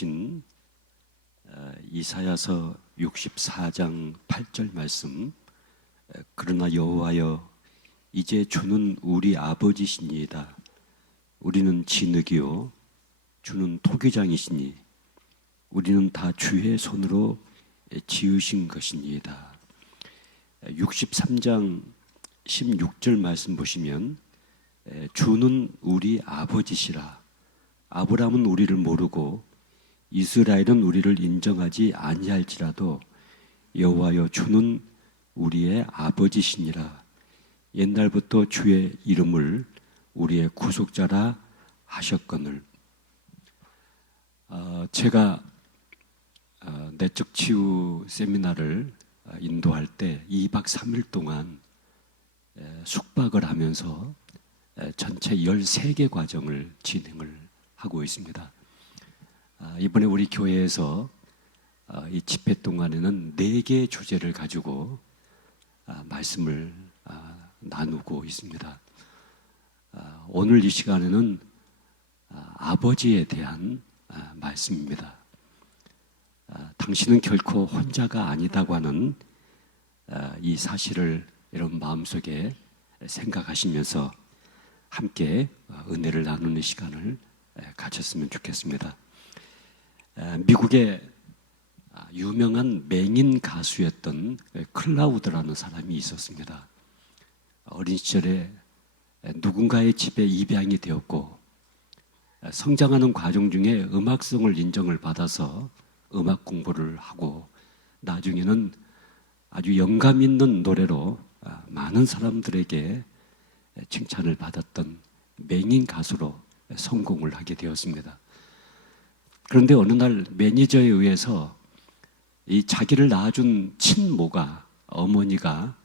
주신 이사야서 64장 8절 말씀, 그러나 여호와여 이제 주는 우리 아버지시니이다. 우리는 진흙이요 주는 토기장이시니 우리는 다 주의 손으로 지으신 것이니이다. 63장 16절 말씀 보시면 주는 우리 아버지시라. 아브라함은 우리를 모르고 이스라엘은 우리를 인정하지 아니할지라도 여호와여 주는 우리의 아버지시니라. 옛날부터 주의 이름을 우리의 구속자라 하셨거늘. 제가 내적 치유 세미나를 인도할 때 2박 3일 동안 숙박을 하면서 전체 13개 과정을 진행을 하고 있습니다. 이번에 우리 교회에서 이 집회 동안에는 4개의 주제를 가지고 말씀을 나누고 있습니다. 오늘 이 시간에는 아버지에 대한 말씀입니다. 당신은 결코 혼자가 아니다고 하는 이 사실을 여러분 마음속에 생각하시면서 함께 은혜를 나누는 시간을 가졌으면 좋겠습니다. 미국의 유명한 맹인 가수였던 클라우드라는 사람이 있었습니다. 어린 시절에 누군가의 집에 입양이 되었고 성장하는 과정 중에 음악성을 인정을 받아서 음악 공부를 하고 나중에는 아주 영감 있는 노래로 많은 사람들에게 칭찬을 받았던 맹인 가수로 성공을 하게 되었습니다. 그런데 어느 날 매니저에 의해서 이 자기를 낳아준 친모가, 어머니가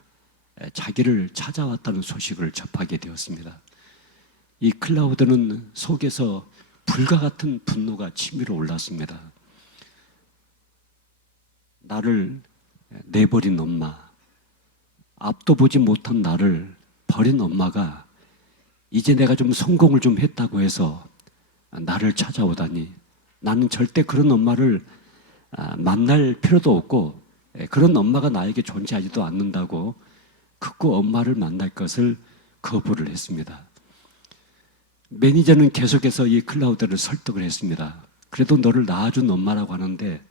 자기를 찾아왔다는 소식을 접하게 되었습니다. 이 클라우드는 속에서 불과 같은 분노가 치밀어 올랐습니다. 나를 내버린 엄마, 앞도 보지 못한 나를 버린 엄마가 이제 내가 좀 성공을 좀 했다고 해서 나를 찾아오다니, 나는 절대 그런 엄마를 만날 필요도 없고 그런 엄마가 나에게 존재하지도 않는다고 극구 엄마를 만날 것을 거부를 했습니다. 매니저는 계속해서 이 클라우드를 설득을 했습니다. 그래도 너를 낳아준 엄마라고 하는데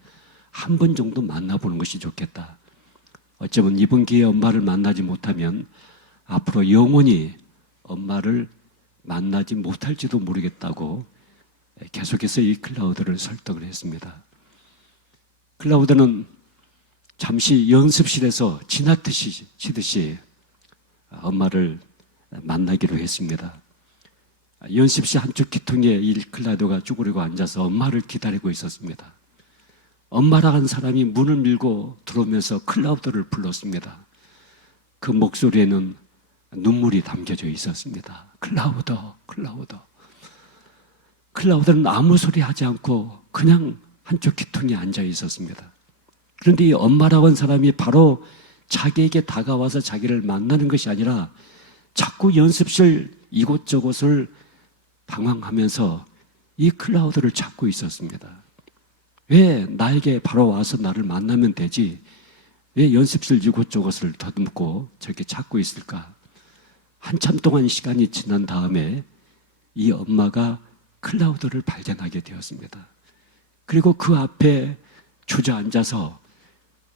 한 번 정도 만나보는 것이 좋겠다. 어쩌면 이번 기회에 엄마를 만나지 못하면 앞으로 영원히 엄마를 만나지 못할지도 모르겠다고 계속해서 이 클라우드를 설득을 했습니다. 클라우드는 잠시 연습실에서 지나듯이 치듯이 엄마를 만나기로 했습니다. 연습실 한쪽 기퉁에 이 클라우드가 쭈그리고 앉아서 엄마를 기다리고 있었습니다. 엄마라는 사람이 문을 밀고 들어오면서 클라우드를 불렀습니다. 그 목소리에는 눈물이 담겨져 있었습니다. 클라우드, 클라우드. 클라우드는 아무 소리 하지 않고 그냥 한쪽 기퉁에 앉아 있었습니다. 그런데 이 엄마라고 하는 사람이 바로 자기에게 다가와서 자기를 만나는 것이 아니라 자꾸 연습실 이곳저곳을 방황하면서 이 클라우드를 찾고 있었습니다. 왜 나에게 바로 와서 나를 만나면 되지? 왜 연습실 이곳저곳을 더듬고 저렇게 찾고 있을까? 한참 동안 시간이 지난 다음에 이 엄마가 클라우드를 발견하게 되었습니다. 그리고 그 앞에 주저앉아서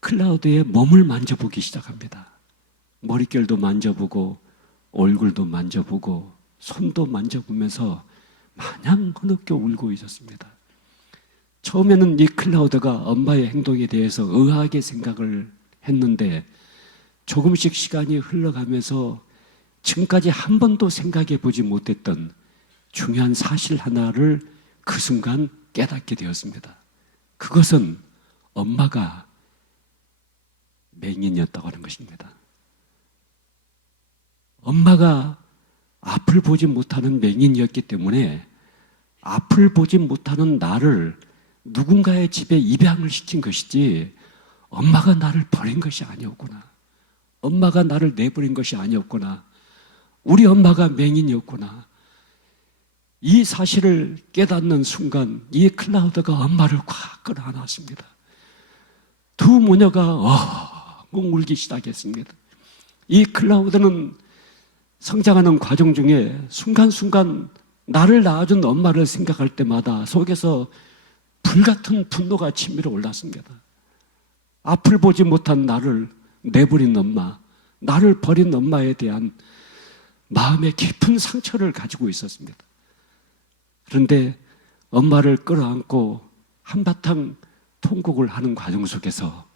클라우드의 몸을 만져보기 시작합니다. 머릿결도 만져보고 얼굴도 만져보고 손도 만져보면서 마냥 흐느껴 울고 있었습니다. 처음에는 이 클라우드가 엄마의 행동에 대해서 의아하게 생각을 했는데 조금씩 시간이 흘러가면서 지금까지 한 번도 생각해 보지 못했던 중요한 사실 하나를 그 순간 깨닫게 되었습니다. 그것은 엄마가 맹인이었다고 하는 것입니다. 엄마가 앞을 보지 못하는 맹인이었기 때문에 앞을 보지 못하는 나를 누군가의 집에 입양을 시킨 것이지 엄마가 나를 버린 것이 아니었구나. 엄마가 나를 내버린 것이 아니었구나. 우리 엄마가 맹인이었구나. 이 사실을 깨닫는 순간 이 클라우드가 엄마를 꽉 끌어안았습니다. 두 모녀가 엉엉 울기 시작했습니다. 이 클라우드는 성장하는 과정 중에 순간순간 나를 낳아준 엄마를 생각할 때마다 속에서 불같은 분노가 치밀어 올랐습니다. 앞을 보지 못한 나를 내버린 엄마, 나를 버린 엄마에 대한 마음의 깊은 상처를 가지고 있었습니다. 그런데 엄마를 끌어안고 한바탕 통곡을 하는 과정 속에서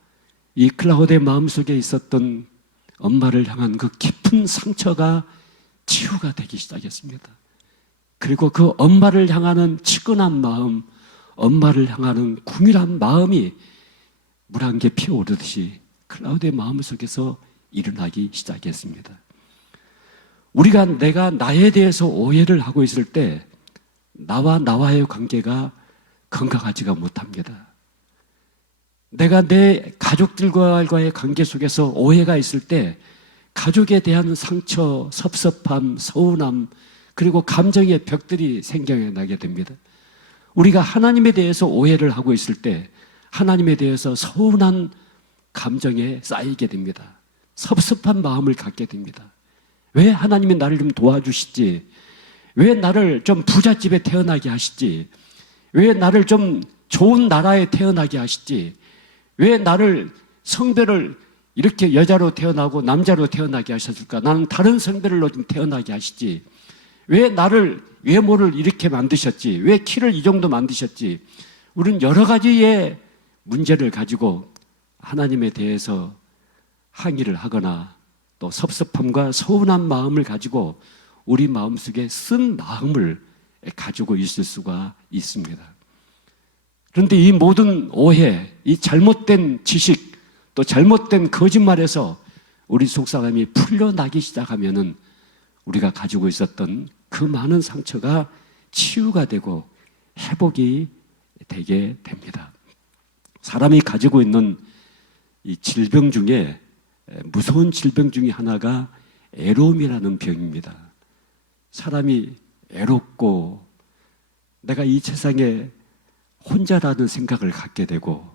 이 클라우드의 마음속에 있었던 엄마를 향한 그 깊은 상처가 치유가 되기 시작했습니다. 그리고 그 엄마를 향하는 치근한 마음, 엄마를 향하는 궁일한 마음이 물 한 개 피어오르듯이 클라우드의 마음속에서 일어나기 시작했습니다. 내가 나에 대해서 오해를 하고 있을 때 나와의 관계가 건강하지가 못합니다. 내가 내 가족들과의 관계 속에서 오해가 있을 때 가족에 대한 상처, 섭섭함, 서운함, 그리고 감정의 벽들이 생겨나게 됩니다. 우리가 하나님에 대해서 오해를 하고 있을 때 하나님에 대해서 서운한 감정에 쌓이게 됩니다. 섭섭한 마음을 갖게 됩니다. 왜 하나님이 나를 좀 도와주시지? 왜 나를 좀 부잣집에 태어나게 하시지? 왜 나를 좀 좋은 나라에 태어나게 하시지? 왜 나를 성별을 이렇게 여자로 태어나고 남자로 태어나게 하셨을까? 나는 다른 성별로 좀 태어나게 하시지. 왜 나를 외모를 이렇게 만드셨지? 왜 키를 이 정도 만드셨지? 우리는 여러 가지의 문제를 가지고 하나님에 대해서 항의를 하거나 또 섭섭함과 서운한 마음을 가지고 우리 마음속에 쓴 마음을 가지고 있을 수가 있습니다. 그런데 이 모든 오해, 이 잘못된 지식, 또 잘못된 거짓말에서 우리 속사람이 풀려나기 시작하면은 우리가 가지고 있었던 그 많은 상처가 치유가 되고 회복이 되게 됩니다. 사람이 가지고 있는 이 질병 중에 무서운 질병 중에 하나가 애로움이라는 병입니다. 사람이 애롭고 내가 이 세상에 혼자라는 생각을 갖게 되고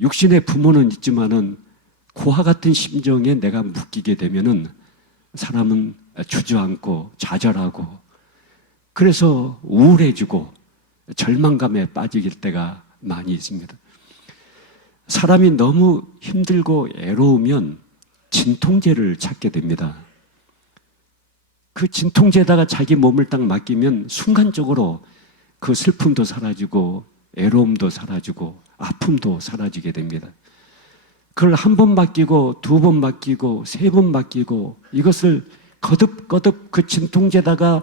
육신의 부모는 있지만은 고와 같은 심정에 내가 묶이게 되면은 사람은 주저앉고 좌절하고 그래서 우울해지고 절망감에 빠질 때가 많이 있습니다. 사람이 너무 힘들고 애로우면 진통제를 찾게 됩니다. 그 진통제에다가 자기 몸을 딱 맡기면 순간적으로 그 슬픔도 사라지고 애로움도 사라지고 아픔도 사라지게 됩니다. 그걸 한 번 맡기고 두 번 맡기고 세 번 맡기고 이것을 거듭거듭 그 진통제에다가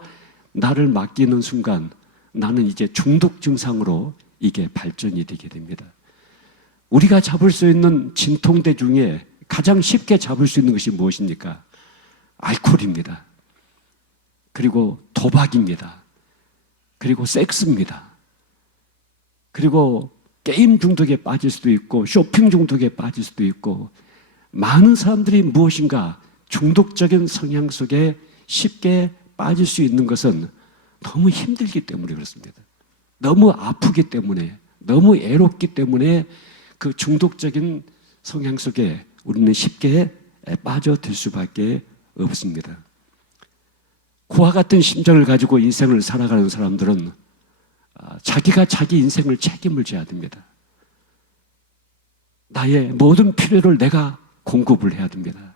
나를 맡기는 순간 나는 이제 중독 증상으로 이게 발전이 되게 됩니다. 우리가 잡을 수 있는 진통제 중에 가장 쉽게 잡을 수 있는 것이 무엇입니까? 알코올입니다. 그리고 도박입니다. 그리고 섹스입니다. 그리고 게임 중독에 빠질 수도 있고 쇼핑 중독에 빠질 수도 있고 많은 사람들이 무엇인가 중독적인 성향 속에 쉽게 빠질 수 있는 것은 너무 힘들기 때문에 그렇습니다. 너무 아프기 때문에 너무 애롭기 때문에 그 중독적인 성향 속에 우리는 쉽게 빠져들 수밖에 없습니다. 고와 같은 심정을 가지고 인생을 살아가는 사람들은 자기가 자기 인생을 책임을 져야 됩니다. 나의 모든 필요를 내가 공급을 해야 됩니다.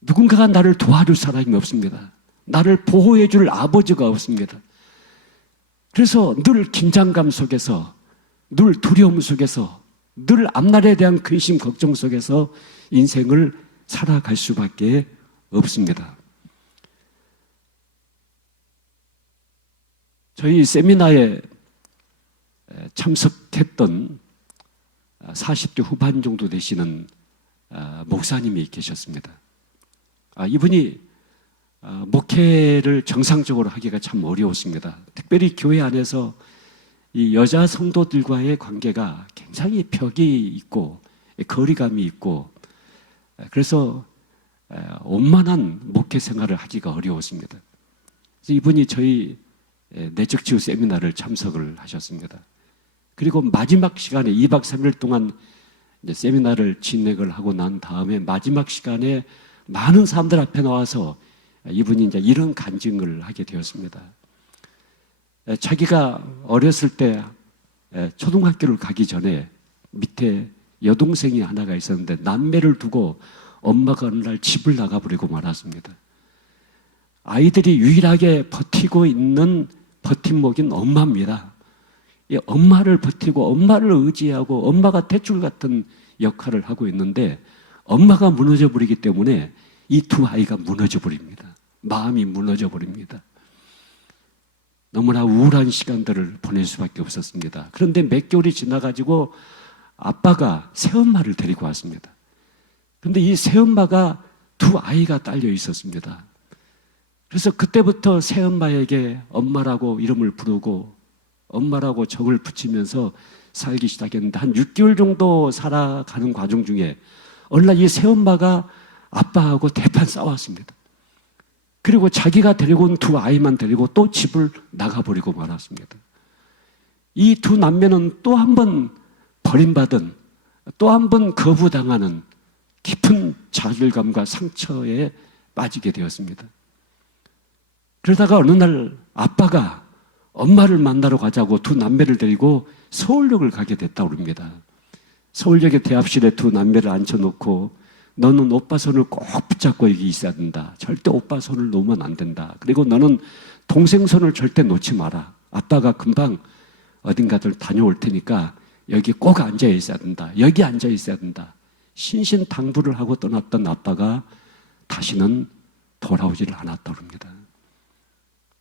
누군가가 나를 도와줄 사람이 없습니다. 나를 보호해 줄 아버지가 없습니다. 그래서 늘 긴장감 속에서, 늘 두려움 속에서, 늘 앞날에 대한 근심 걱정 속에서 인생을 살아갈 수밖에 없습니다. 저희 세미나에 참석했던 40대 후반 정도 되시는 목사님이 계셨습니다. 이분이 목회를 정상적으로 하기가 참 어려웠습니다. 특별히 교회 안에서 이 여자 성도들과의 관계가 굉장히 벽이 있고 거리감이 있고 그래서 원만한 목회 생활을 하기가 어려웠습니다. 그래서 이분이 저희 내적치유 세미나를 참석을 하셨습니다. 그리고 마지막 시간에 2박 3일 동안 이제 세미나를 진행을 하고 난 다음에 마지막 시간에 많은 사람들 앞에 나와서 이분이 이제 이런 간증을 하게 되었습니다. 자기가 어렸을 때 초등학교를 가기 전에 밑에 여동생이 하나가 있었는데 남매를 두고 엄마가 어느 날 집을 나가버리고 말았습니다. 아이들이 유일하게 버티고 있는 버팀목인 엄마입니다. 이 엄마를 버티고 엄마를 의지하고 엄마가 탯줄 같은 역할을 하고 있는데 엄마가 무너져 버리기 때문에 이 두 아이가 무너져 버립니다. 마음이 무너져 버립니다. 너무나 우울한 시간들을 보낼 수밖에 없었습니다. 그런데 몇 개월이 지나가지고 아빠가 새엄마를 데리고 왔습니다. 그런데 이 새엄마가 두 아이가 딸려 있었습니다. 그래서 그때부터 새엄마에게 엄마라고 이름을 부르고 엄마라고 정을 붙이면서 살기 시작했는데 한 6개월 정도 살아가는 과정 중에 어느 날 이 새엄마가 아빠하고 대판 싸웠습니다. 그리고 자기가 데리고 온 두 아이만 데리고 또 집을 나가버리고 말았습니다. 이 두 남매는 또 한 번 버림받은, 또 한 번 거부당하는 깊은 좌절감과 상처에 빠지게 되었습니다. 그러다가 어느 날 아빠가 엄마를 만나러 가자고 두 남매를 데리고 서울역을 가게 됐다고 합니다. 서울역의 대합실에 두 남매를 앉혀놓고 너는 오빠 손을 꼭 붙잡고 여기 있어야 된다. 절대 오빠 손을 놓으면 안 된다. 그리고 너는 동생 손을 절대 놓지 마라. 아빠가 금방 어딘가들 다녀올 테니까 여기 꼭 앉아 있어야 된다. 여기 앉아 있어야 된다. 신신당부를 하고 떠났던 아빠가 다시는 돌아오지를 않았다고 합니다.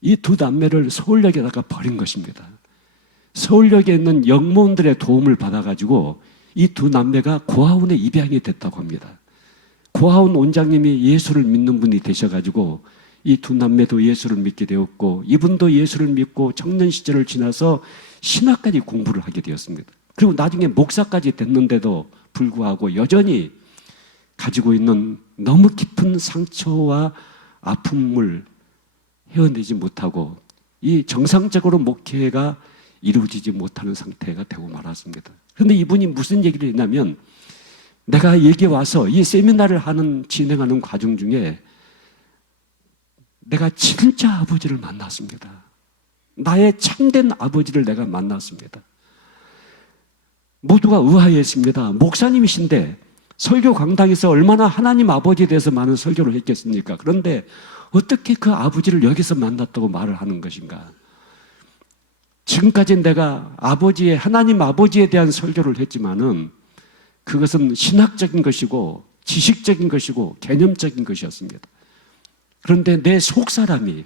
이 두 남매를 서울역에다가 버린 것입니다. 서울역에 있는 영무원들의 도움을 받아가지고 이 두 남매가 고아원에 입양이 됐다고 합니다. 고아원 원장님이 예수를 믿는 분이 되셔가지고 이 두 남매도 예수를 믿게 되었고 이분도 예수를 믿고 청년 시절을 지나서 신학까지 공부를 하게 되었습니다. 그리고 나중에 목사까지 됐는데도 불구하고 여전히 가지고 있는 너무 깊은 상처와 아픔을 헤어내지 못하고 이 정상적으로 목회가 이루어지지 못하는 상태가 되고 말았습니다. 그런데 이분이 무슨 얘기를 했냐면 내가 여기 와서 이 세미나를 진행하는 과정 중에 내가 진짜 아버지를 만났습니다. 나의 참된 아버지를 내가 만났습니다. 모두가 의아했습니다. 목사님이신데 설교 강당에서 얼마나 하나님 아버지에 대해서 많은 설교를 했겠습니까? 그런데 어떻게 그 아버지를 여기서 만났다고 말을 하는 것인가? 지금까지 내가 하나님 아버지에 대한 설교를 했지만은 그것은 신학적인 것이고 지식적인 것이고 개념적인 것이었습니다. 그런데 내 속사람이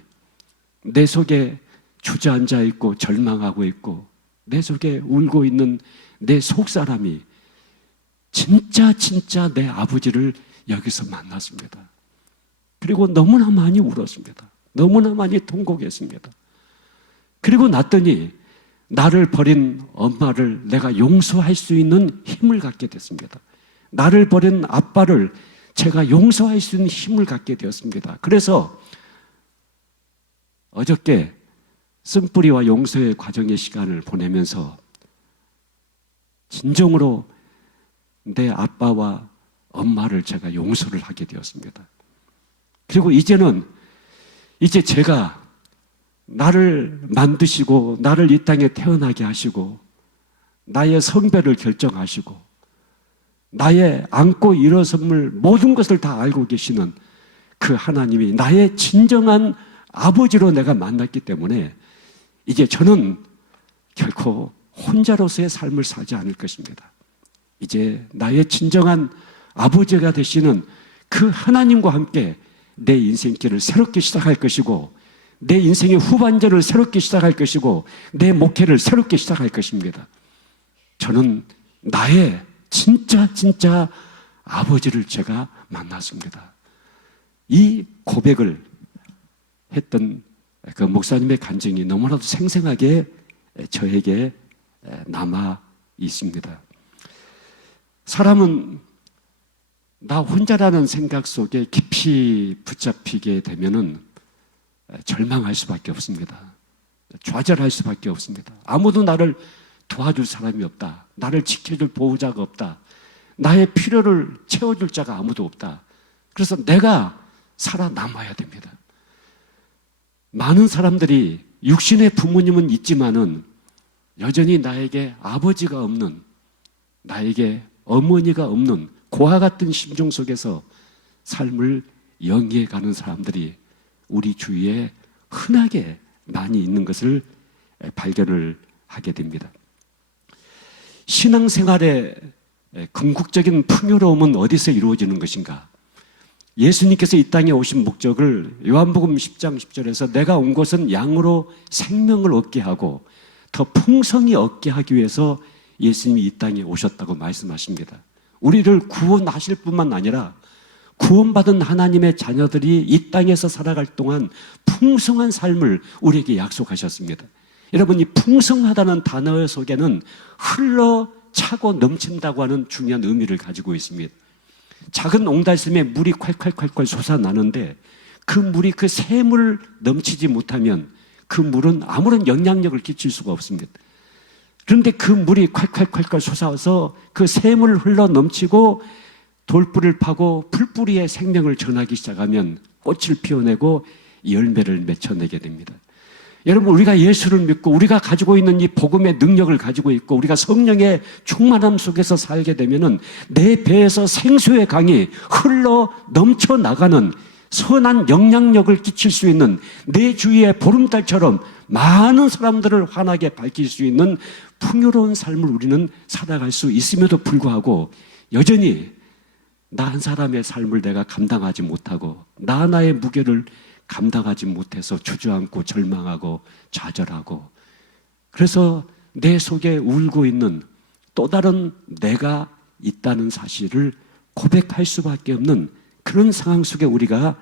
내 속에 주저앉아 있고 절망하고 있고 내 속에 울고 있는 내 속사람이 진짜 내 아버지를 여기서 만났습니다. 그리고 너무나 많이 울었습니다. 너무나 많이 통곡했습니다. 그리고 났더니 나를 버린 엄마를 내가 용서할 수 있는 힘을 갖게 됐습니다. 나를 버린 아빠를 제가 용서할 수 있는 힘을 갖게 되었습니다. 그래서 어저께 쓴뿌리와 용서의 과정의 시간을 보내면서 진정으로 내 아빠와 엄마를 제가 용서를 하게 되었습니다. 그리고 이제 제가 나를 만드시고 나를 이 땅에 태어나게 하시고 나의 성별을 결정하시고 나의 안고 일어섬을 모든 것을 다 알고 계시는 그 하나님이 나의 진정한 아버지로 내가 만났기 때문에 이제 저는 결코 혼자로서의 삶을 살지 않을 것입니다. 이제 나의 진정한 아버지가 되시는 그 하나님과 함께 내 인생길을 새롭게 시작할 것이고 내 인생의 후반전을 새롭게 시작할 것이고 내 목회를 새롭게 시작할 것입니다. 저는 나의 진짜 아버지를 제가 만났습니다. 이 고백을 했던 그 목사님의 간증이 너무나도 생생하게 저에게 남아 있습니다. 사람은 나 혼자라는 생각 속에 깊이 붙잡히게 되면은 절망할 수밖에 없습니다. 좌절할 수밖에 없습니다. 아무도 나를 도와줄 사람이 없다. 나를 지켜줄 보호자가 없다. 나의 필요를 채워줄 자가 아무도 없다. 그래서 내가 살아남아야 됩니다. 많은 사람들이 육신의 부모님은 있지만은 여전히 나에게 아버지가 없는, 나에게 어머니가 없는 고아 같은 심정 속에서 삶을 영위해 가는 사람들이 우리 주위에 흔하게 많이 있는 것을 발견을 하게 됩니다. 신앙생활의 궁극적인 풍요로움은 어디서 이루어지는 것인가? 예수님께서 이 땅에 오신 목적을 요한복음 10장 10절에서 내가 온 것은 양으로 생명을 얻게 하고 더 풍성히 얻게 하기 위해서 예수님이 이 땅에 오셨다고 말씀하십니다. 우리를 구원하실 뿐만 아니라 구원받은 하나님의 자녀들이 이 땅에서 살아갈 동안 풍성한 삶을 우리에게 약속하셨습니다. 여러분, 이 풍성하다는 단어 속에는 흘러차고 넘친다고 하는 중요한 의미를 가지고 있습니다. 작은 옹달샘에 물이 콸콸콸콸 솟아나는데 그 물이 그 샘을 넘치지 못하면 그 물은 아무런 영향력을 끼칠 수가 없습니다. 그런데 그 물이 콸콸콸콸 솟아서 그 샘을 흘러 넘치고 돌뿌리를 파고 풀뿌리에 생명을 전하기 시작하면 꽃을 피워내고 열매를 맺혀내게 됩니다. 여러분, 우리가 예수를 믿고 우리가 가지고 있는 이 복음의 능력을 가지고 있고 우리가 성령의 충만함 속에서 살게 되면은 내 배에서 생수의 강이 흘러 넘쳐나가는 선한 영향력을 끼칠 수 있는 내 주위의 보름달처럼 많은 사람들을 환하게 밝힐 수 있는 풍요로운 삶을 우리는 살아갈 수 있음에도 불구하고 여전히 나 한 사람의 삶을 내가 감당하지 못하고 나 하나의 무게를 감당하지 못해서 주저앉고 절망하고 좌절하고 그래서 내 속에 울고 있는 또 다른 내가 있다는 사실을 고백할 수밖에 없는 그런 상황 속에 우리가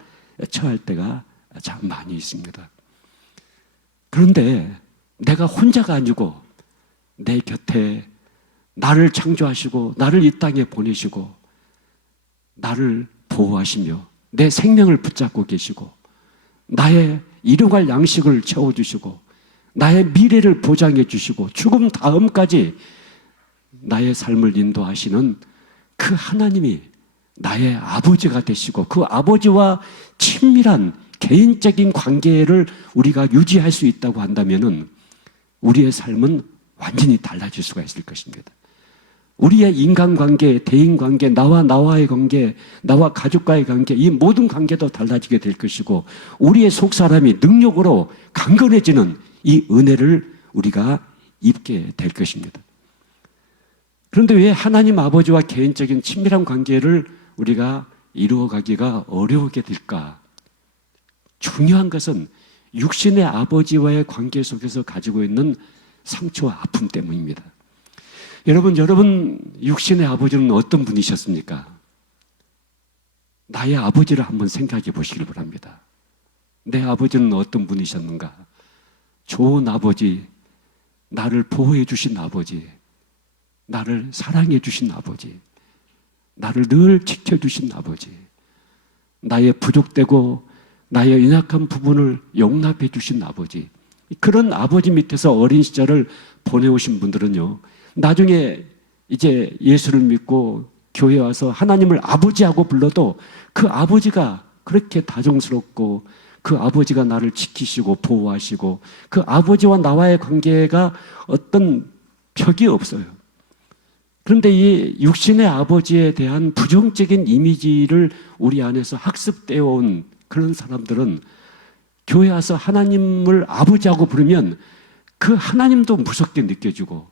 처할 때가 참 많이 있습니다. 그런데 내가 혼자가 아니고 내 곁에 나를 창조하시고 나를 이 땅에 보내시고 나를 보호하시며 내 생명을 붙잡고 계시고 나의 일용할 양식을 채워주시고 나의 미래를 보장해 주시고 죽음 다음까지 나의 삶을 인도하시는 그 하나님이 나의 아버지가 되시고 그 아버지와 친밀한 개인적인 관계를 우리가 유지할 수 있다고 한다면은 우리의 삶은 완전히 달라질 수가 있을 것입니다. 우리의 인간관계, 대인관계, 나와의 관계, 나와 가족과의 관계, 이 모든 관계도 달라지게 될 것이고 우리의 속사람이 능력으로 강건해지는 이 은혜를 우리가 입게 될 것입니다. 그런데 왜 하나님 아버지와 개인적인 친밀한 관계를 우리가 이루어가기가 어려우게 될까? 중요한 것은 육신의 아버지와의 관계 속에서 가지고 있는 상처와 아픔 때문입니다. 여러분 육신의 아버지는 어떤 분이셨습니까? 나의 아버지를 한번 생각해 보시길 바랍니다. 내 아버지는 어떤 분이셨는가? 좋은 아버지, 나를 보호해 주신 아버지, 나를 사랑해 주신 아버지, 나를 늘 지켜주신 아버지, 나의 부족되고 나의 연약한 부분을 용납해 주신 아버지, 그런 아버지 밑에서 어린 시절을 보내오신 분들은요, 나중에 이제 예수를 믿고 교회에 와서 하나님을 아버지하고 불러도 그 아버지가 그렇게 다정스럽고 그 아버지가 나를 지키시고 보호하시고 그 아버지와 나와의 관계가 어떤 벽이 없어요. 그런데 이 육신의 아버지에 대한 부정적인 이미지를 우리 안에서 학습되어 온 그런 사람들은 교회 와서 하나님을 아버지하고 부르면 그 하나님도 무섭게 느껴지고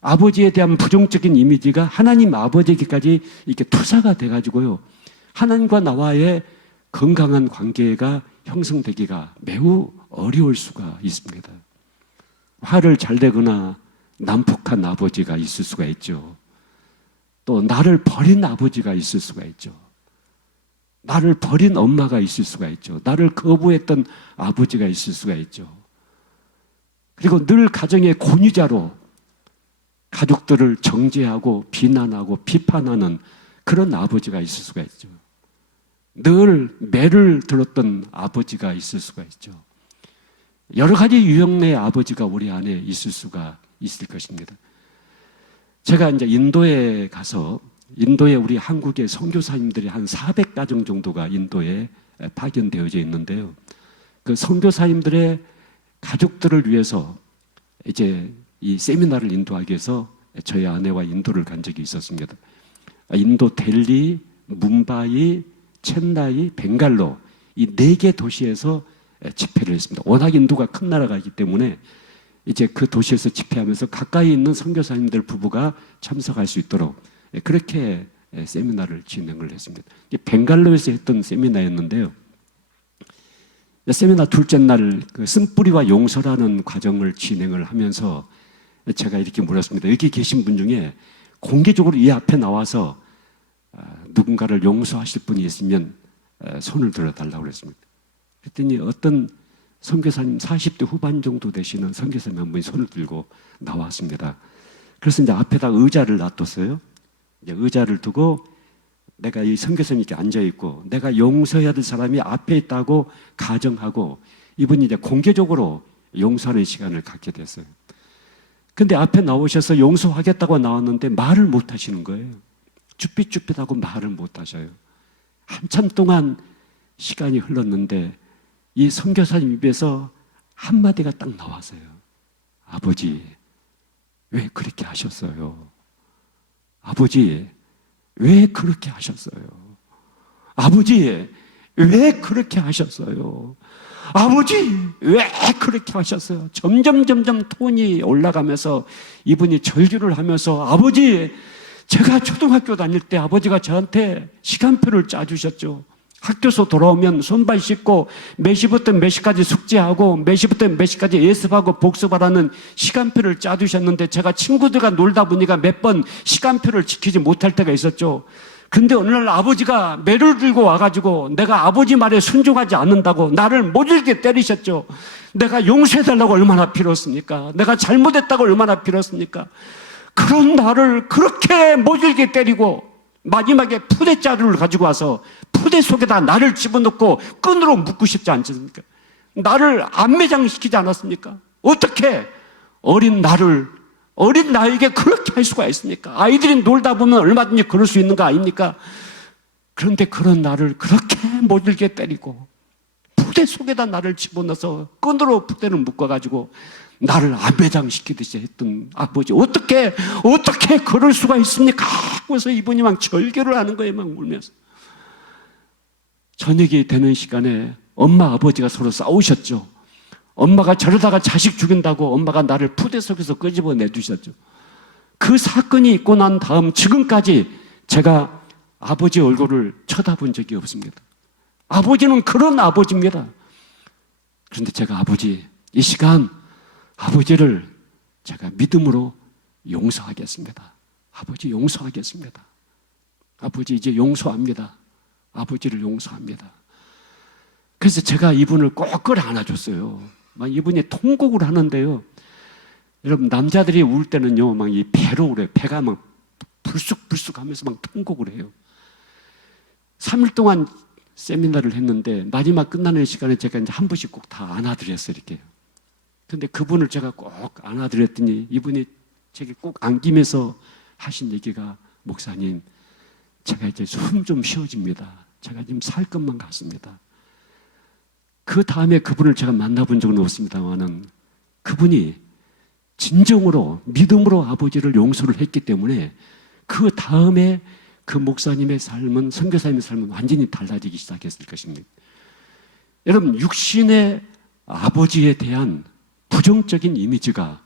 아버지에 대한 부정적인 이미지가 하나님 아버지에게까지 이렇게 투사가 돼가지고요. 하나님과 나와의 건강한 관계가 형성되기가 매우 어려울 수가 있습니다. 화를 잘 내거나 난폭한 아버지가 있을 수가 있죠. 또 나를 버린 아버지가 있을 수가 있죠. 나를 버린 엄마가 있을 수가 있죠. 나를 거부했던 아버지가 있을 수가 있죠. 그리고 늘 가정의 권위자로 가족들을 정죄하고 비난하고 비판하는 그런 아버지가 있을 수가 있죠. 늘 매를 들었던 아버지가 있을 수가 있죠. 여러 가지 유형의 아버지가 우리 안에 있을 수가 있을 것입니다. 제가 이제 인도에 가서 인도에 우리 한국의 선교사님들이 한 400가정 정도가 인도에 파견되어져 있는데요. 그 선교사님들의 가족들을 위해서 이제 이 세미나를 인도하기 위해서 저희 아내와 인도를 간 적이 있었습니다. 인도 델리, 뭄바이, 첸나이, 벵갈로 이 4개 도시에서 집회를 했습니다. 워낙 인도가 큰 나라가기 때문에 이제 그 도시에서 집회하면서 가까이 있는 선교사님들 부부가 참석할 수 있도록 그렇게 세미나를 진행을 했습니다. 벵갈로에서 했던 세미나였는데요. 세미나 둘째 날 그 쓴뿌리와 용서라는 과정을 진행을 하면서 제가 이렇게 물었습니다. 여기 계신 분 중에 공개적으로 이 앞에 나와서 누군가를 용서하실 분이 있으면 손을 들어달라고 그랬습니다. 그랬더니 어떤 선교사님 40대 후반 정도 되시는 선교사님 한 분이 손을 들고 나왔습니다. 그래서 이제 앞에다 의자를 놔뒀어요. 이제 의자를 두고 내가 이 선교사님 이렇게 앉아있고 내가 용서해야 될 사람이 앞에 있다고 가정하고 이분이 이제 공개적으로 용서하는 시간을 갖게 됐어요. 근데 앞에 나오셔서 용서하겠다고 나왔는데 말을 못 하시는 거예요. 쭈삣쭈삣하고 말을 못 하셔요. 한참 동안 시간이 흘렀는데 이 선교사님 입에서 한마디가 딱 나왔어요. 아버지, 왜 그렇게 하셨어요? 아버지, 왜 그렇게 하셨어요? 아버지, 왜 그렇게 하셨어요? 아버지, 왜 그렇게 하셨어요? 점점 톤이 올라가면서 이분이 절규를 하면서 아버지, 제가 초등학교 다닐 때 아버지가 저한테 시간표를 짜주셨죠. 학교에서 돌아오면 손발 씻고 몇 시부터 몇 시까지 숙제하고 몇 시부터 몇 시까지 예습하고 복습하라는 시간표를 짜주셨는데 제가 친구들과 놀다 보니까 몇 번 시간표를 지키지 못할 때가 있었죠. 근데 어느 날 아버지가 매를 들고 와가지고 내가 아버지 말에 순종하지 않는다고 나를 못일게 때리셨죠. 내가 용서해달라고 얼마나 빌었습니까? 내가 잘못했다고 얼마나 빌었습니까? 그런 나를 그렇게 못일게 때리고 마지막에 푸대자루를 가지고 와서 푸대 속에다 나를 집어넣고 끈으로 묶고 싶지 않습니까? 나를 안매장시키지 않았습니까? 어떻게 어린 나에게 그렇게 할 수가 있습니까? 아이들이 놀다 보면 얼마든지 그럴 수 있는 거 아닙니까? 그런데 그런 나를 그렇게 못일게 때리고 푸대 속에다 나를 집어넣어서 끈으로 푸대를 묶어가지고 나를 안매장시키듯이 했던 아버지 어떻게 그럴 수가 있습니까? 그래서 이분이 막 절규를 하는 거예요. 막 울면서. 저녁이 되는 시간에 엄마 아버지가 서로 싸우셨죠. 엄마가 저러다가 자식 죽인다고 엄마가 나를 푸대 속에서 끄집어내 주셨죠. 그 사건이 있고 난 다음 지금까지 제가 아버지 얼굴을 쳐다본 적이 없습니다. 아버지는 그런 아버지입니다. 그런데 제가 아버지 이 시간 아버지를 제가 믿음으로 용서하겠습니다. 아버지 용서하겠습니다. 아버지 이제 용서합니다. 아버지를 용서합니다. 그래서 제가 이분을 꼭 끌어안아줬어요. 막 이분이 통곡을 하는데요. 여러분 남자들이 울 때는요, 막 이 배로 울어요. 배가 막 불쑥불쑥 하면서 막 통곡을 해요. 3일 동안 세미나를 했는데 마지막 끝나는 시간에 제가 이제 한 분씩 꼭 다 안아드렸어요. 이렇게. 근데 그분을 제가 꼭 안아드렸더니 이분이 제게 꼭 안기면서 하신 얘기가 목사님, 제가 이제 숨 좀 쉬어집니다. 제가 지금 살 것만 같습니다. 그 다음에 그분을 제가 만나본 적은 없습니다만은 그분이 진정으로 믿음으로 아버지를 용서를 했기 때문에 그 다음에 그 목사님의 삶은 선교사님의 삶은 완전히 달라지기 시작했을 것입니다. 여러분 육신의 아버지에 대한 부정적인 이미지가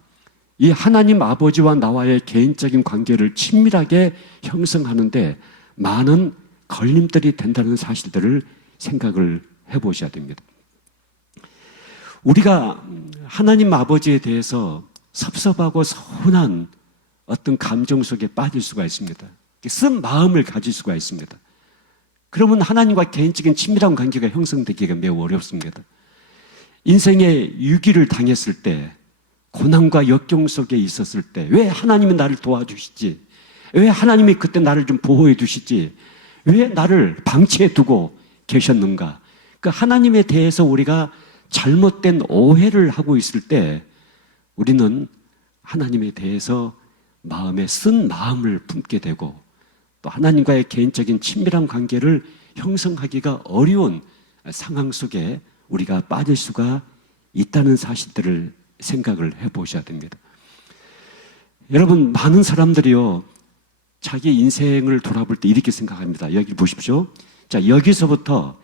이 하나님 아버지와 나와의 개인적인 관계를 친밀하게 형성하는데 많은 걸림돌이 된다는 사실들을 생각을 해보셔야 됩니다. 우리가 하나님 아버지에 대해서 섭섭하고 서운한 어떤 감정 속에 빠질 수가 있습니다. 쓴 마음을 가질 수가 있습니다. 그러면 하나님과 개인적인 친밀한 관계가 형성되기가 매우 어렵습니다. 인생의 위기를 당했을 때, 고난과 역경 속에 있었을 때, 왜 하나님이 나를 도와주시지? 왜 하나님이 그때 나를 좀 보호해 주시지? 왜 나를 방치해 두고 계셨는가? 그 하나님에 대해서 우리가 잘못된 오해를 하고 있을 때 우리는 하나님에 대해서 마음에 쓴 마음을 품게 되고 또 하나님과의 개인적인 친밀한 관계를 형성하기가 어려운 상황 속에 우리가 빠질 수가 있다는 사실들을 생각을 해보셔야 됩니다. 여러분, 많은 사람들이요, 자기 인생을 돌아볼 때 이렇게 생각합니다. 여기 보십시오. 자, 여기서부터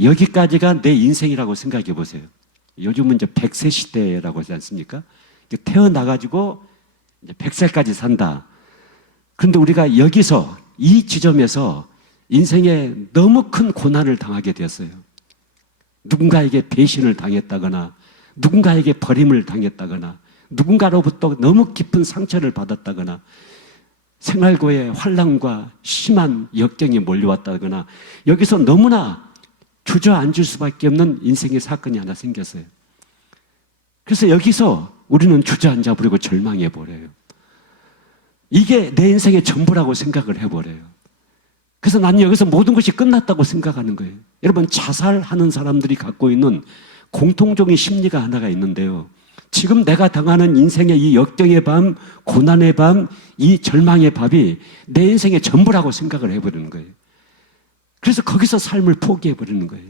여기까지가 내 인생이라고 생각해 보세요. 요즘은 이제 100세 시대라고 하지 않습니까? 태어나가지고 이제 100살까지 산다. 그런데 우리가 여기서, 이 지점에서 인생에 너무 큰 고난을 당하게 되었어요. 누군가에게 배신을 당했다거나, 누군가에게 버림을 당했다거나, 누군가로부터 너무 깊은 상처를 받았다거나, 생활고의 환난과 심한 역경이 몰려왔다거나, 여기서 너무나 주저앉을 수밖에 없는 인생의 사건이 하나 생겼어요. 그래서 여기서 우리는 주저앉아 버리고 절망해 버려요. 이게 내 인생의 전부라고 생각을 해버려요. 그래서 나는 여기서 모든 것이 끝났다고 생각하는 거예요. 여러분, 자살하는 사람들이 갖고 있는 공통적인 심리가 하나가 있는데요. 지금 내가 당하는 인생의 이 역경의 밤, 고난의 밤, 이 절망의 밤이 내 인생의 전부라고 생각을 해버리는 거예요. 그래서 거기서 삶을 포기해버리는 거예요.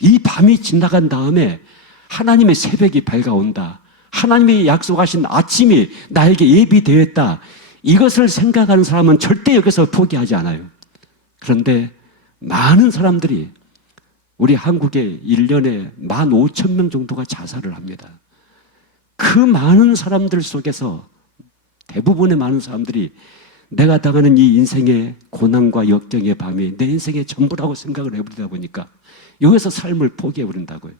이 밤이 지나간 다음에 하나님의 새벽이 밝아온다. 하나님이 약속하신 아침이 나에게 예비되었다. 이것을 생각하는 사람은 절대 여기서 포기하지 않아요. 그런데 많은 사람들이 우리 한국에 1년에 15,000명 정도가 자살을 합니다. 그 많은 사람들 속에서 대부분의 많은 사람들이 내가 당하는 이 인생의 고난과 역경의 밤이 내 인생의 전부라고 생각을 해버리다 보니까 여기서 삶을 포기해버린다고요.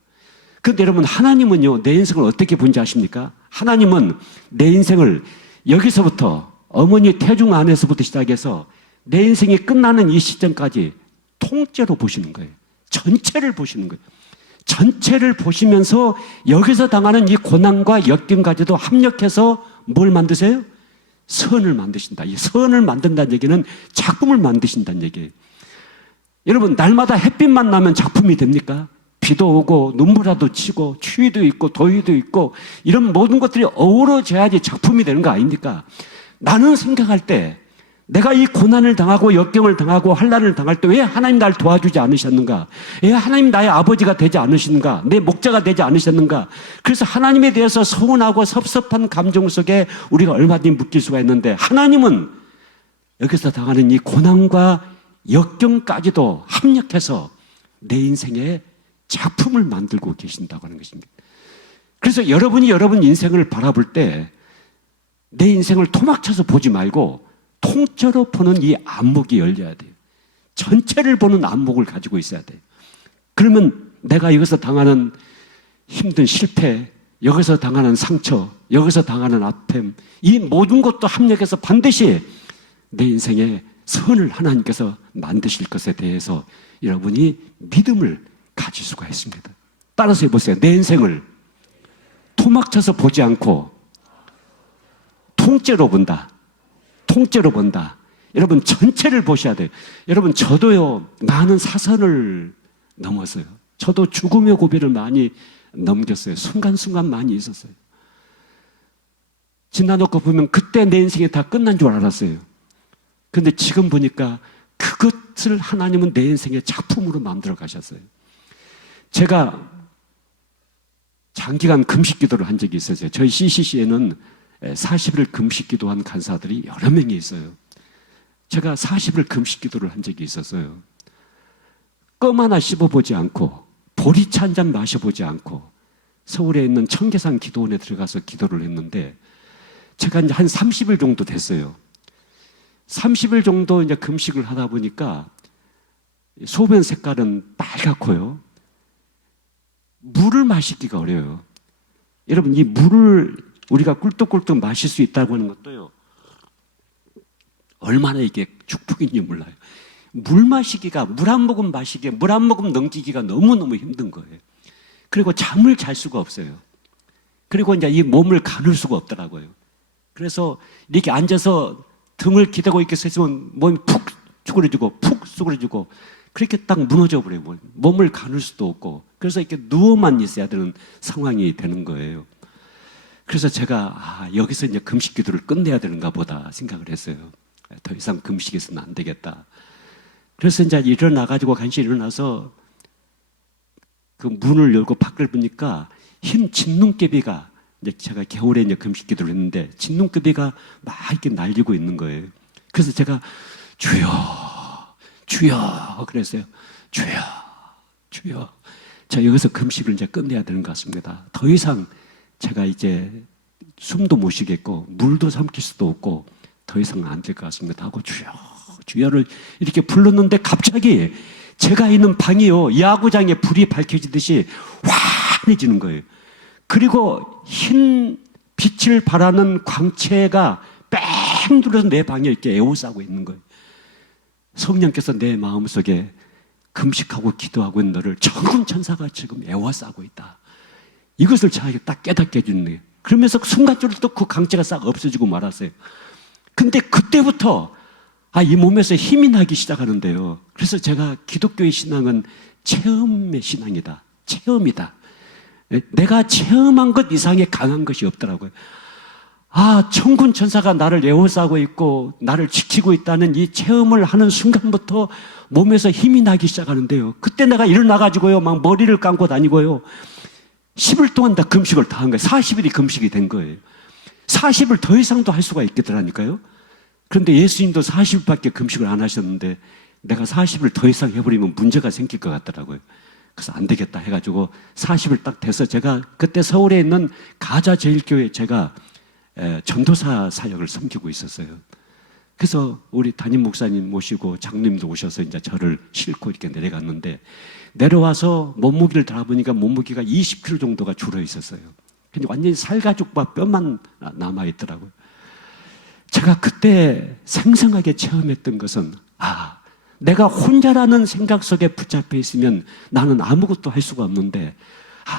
그런데 여러분, 하나님은요, 내 인생을 어떻게 본지 아십니까? 하나님은 내 인생을 여기서부터 어머니 태중 안에서부터 시작해서 내 인생이 끝나는 이 시점까지 통째로 보시는 거예요. 전체를 보시는 거예요. 전체를 보시면서 여기서 당하는 이 고난과 역경까지도 합력해서 뭘 만드세요? 선을 만드신다. 이 선을 만든다는 얘기는 작품을 만드신다는 얘기예요. 여러분, 날마다 햇빛만 나면 작품이 됩니까? 비도 오고 눈보라도 치고 추위도 있고 더위도 있고 이런 모든 것들이 어우러져야지 작품이 되는 거 아닙니까? 나는 생각할 때 내가 이 고난을 당하고 역경을 당하고 환난을 당할 때 왜 하나님 날 도와주지 않으셨는가? 왜 하나님 나의 아버지가 되지 않으시는가? 내 목자가 되지 않으셨는가? 그래서 하나님에 대해서 서운하고 섭섭한 감정 속에 우리가 얼마든지 묶일 수가 있는데, 하나님은 여기서 당하는 이 고난과 역경까지도 합력해서 내 인생에 작품을 만들고 계신다고 하는 것입니다. 그래서 여러분이 여러분 인생을 바라볼 때 내 인생을 토막쳐서 보지 말고 통째로 보는 이 안목이 열려야 돼요. 전체를 보는 안목을 가지고 있어야 돼요. 그러면 내가 여기서 당하는 힘든 실패, 여기서 당하는 상처, 여기서 당하는 아픔, 이 모든 것도 합력해서 반드시 내 인생에 선을 하나님께서 만드실 것에 대해서 여러분이 믿음을 가질 수가 있습니다. 따라서 해보세요. 내 인생을 토막쳐서 보지 않고 통째로 본다. 통째로 본다. 여러분, 전체를 보셔야 돼요. 여러분, 저도요, 많은 사선을 넘었어요. 저도 죽음의 고비를 많이 넘겼어요. 순간순간 많이 있었어요. 지나놓고 보면 그때 내 인생이 다 끝난 줄 알았어요. 그런데 지금 보니까 그것을 하나님은 내 인생의 작품으로 만들어 가셨어요. 제가 장기간 금식 기도를 한 적이 있었어요. 저희 CCC에는 40일 금식 기도한 간사들이 여러 명이 있어요. 제가 40일 금식 기도를 한 적이 있었어요. 껌 하나 씹어보지 않고 보리차 한 잔 마셔보지 않고 서울에 있는 청계산 기도원에 들어가서 기도를 했는데, 제가 이제 한 30일 정도 됐어요. 30일 정도 이제 금식을 하다 보니까 소변 색깔은 빨갛고요. 물을 마시기가 어려워요. 여러분, 이 물을 우리가 꿀떡꿀떡 마실 수 있다고 하는 것도요, 얼마나 이게 축복인지 몰라요. 물 마시기가, 물 한 모금 마시기에 물 한 모금 넘기기가 너무너무 힘든 거예요. 그리고 잠을 잘 수가 없어요. 그리고 이제 이 몸을 가눌 수가 없더라고요. 그래서 이렇게 앉아서 등을 기대고 이렇게 서 있으면 몸이 푹 쭈그러지고 푹 쭈그러지고 그렇게 딱 무너져 버려요. 몸을 가눌 수도 없고. 그래서 이렇게 누워만 있어야 되는 상황이 되는 거예요. 그래서 제가 여기서 이제 금식 기도를 끝내야 되는가 보다 생각을 했어요. 더 이상 금식에서는 안 되겠다. 그래서 이제 일어나가지고 간신히 일어나서 그 문을 열고 밖을 보니까 흰 진눈깨비가, 이제 제가 겨울에 이제 금식 기도를 했는데 진눈깨비가 막 이렇게 날리고 있는 거예요. 그래서 제가 주여, 주여 그랬어요. 주여, 주여. 자, 여기서 금식을 이제 끝내야 되는 것 같습니다. 더 이상 제가 이제 숨도 못 쉬겠고 물도 삼킬 수도 없고 더 이상 안 될 것 같습니다 하고 주여, 주여를 이렇게 불렀는데 갑자기 제가 있는 방이요, 야구장에 불이 밝혀지듯이 환해지는 거예요. 그리고 흰 빛을 발하는 광채가 뺑 둘러서 내 방에 이렇게 에워싸고 있는 거예요. 성령께서 내 마음속에 금식하고 기도하고 있는 너를 천군 천사가 지금 에워싸고 있다. 이것을 저에게 딱 깨닫게 해주는 거예요. 그러면서 순간적으로 또 그 강제가 싹 없어지고 말았어요. 근데 그때부터 이 몸에서 힘이 나기 시작하는데요. 그래서 제가 기독교의 신앙은 체험의 신앙이다. 체험이다. 내가 체험한 것 이상의 강한 것이 없더라고요. 천군 천사가 나를 에워싸고 있고 나를 지키고 있다는 이 체험을 하는 순간부터 몸에서 힘이 나기 시작하는데요. 그때 내가 일어나가지고요, 막 머리를 감고 다니고요. 10일 동안 다 금식을 다 한 거예요. 40일이 금식이 된 거예요. 40일 더 이상도 할 수가 있겠더라니까요. 그런데 예수님도 40일밖에 금식을 안 하셨는데 내가 40일 더 이상 해버리면 문제가 생길 것 같더라고요. 그래서 안 되겠다 해가지고 40일 딱 돼서 제가 그때 서울에 있는 가자제일교회 제가 전도사 사역을 섬기고 있었어요. 그래서 우리 담임 목사님 모시고 장님도 오셔서 이제 저를 싣고 이렇게 내려갔는데 내려와서 몸무게를 달아보니까 몸무게가 20kg 정도가 줄어 있었어요. 근데 완전히 살가죽과 뼈만 남아 있더라고요. 제가 그때 생생하게 체험했던 것은 내가 혼자라는 생각 속에 붙잡혀 있으면 나는 아무것도 할 수가 없는데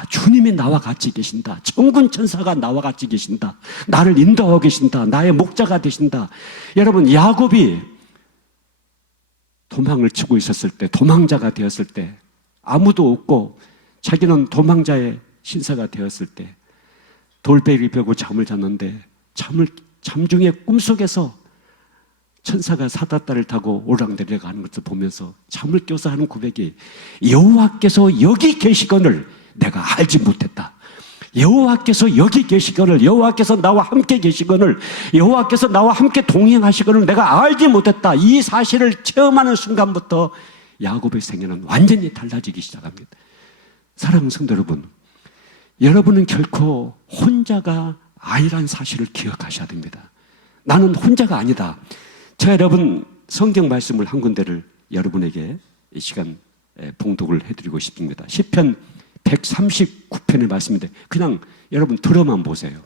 주님이 나와 같이 계신다. 천군 천사가 나와 같이 계신다. 나를 인도하고 계신다. 나의 목자가 되신다. 여러분, 야곱이 도망을 치고 있었을 때, 도망자가 되었을 때, 아무도 없고 자기는 도망자의 신사가 되었을 때 돌베개를 펴고 잠을 잤는데 잠 중에 꿈속에서 천사가 사다다를 타고 오르락내리락 하는 것을 보면서 잠을 깨워서 하는 고백이 여호와께서 여기 계시거늘 내가 알지 못했다. 여호와께서 여기 계시거늘, 여호와께서 나와 함께 계시거늘, 여호와께서 나와 함께 동행하시거늘 내가 알지 못했다. 이 사실을 체험하는 순간부터 야곱의 생애는 완전히 달라지기 시작합니다. 사랑하는 성도 여러분, 여러분은 결코 혼자가 아니란 사실을 기억하셔야 됩니다. 나는 혼자가 아니다. 제가 여러분 성경 말씀을 한 군데를 여러분에게 이 시간 봉독을 해드리고 싶습니다. 시편 139편의 말씀인데 그냥 여러분 들어만 보세요.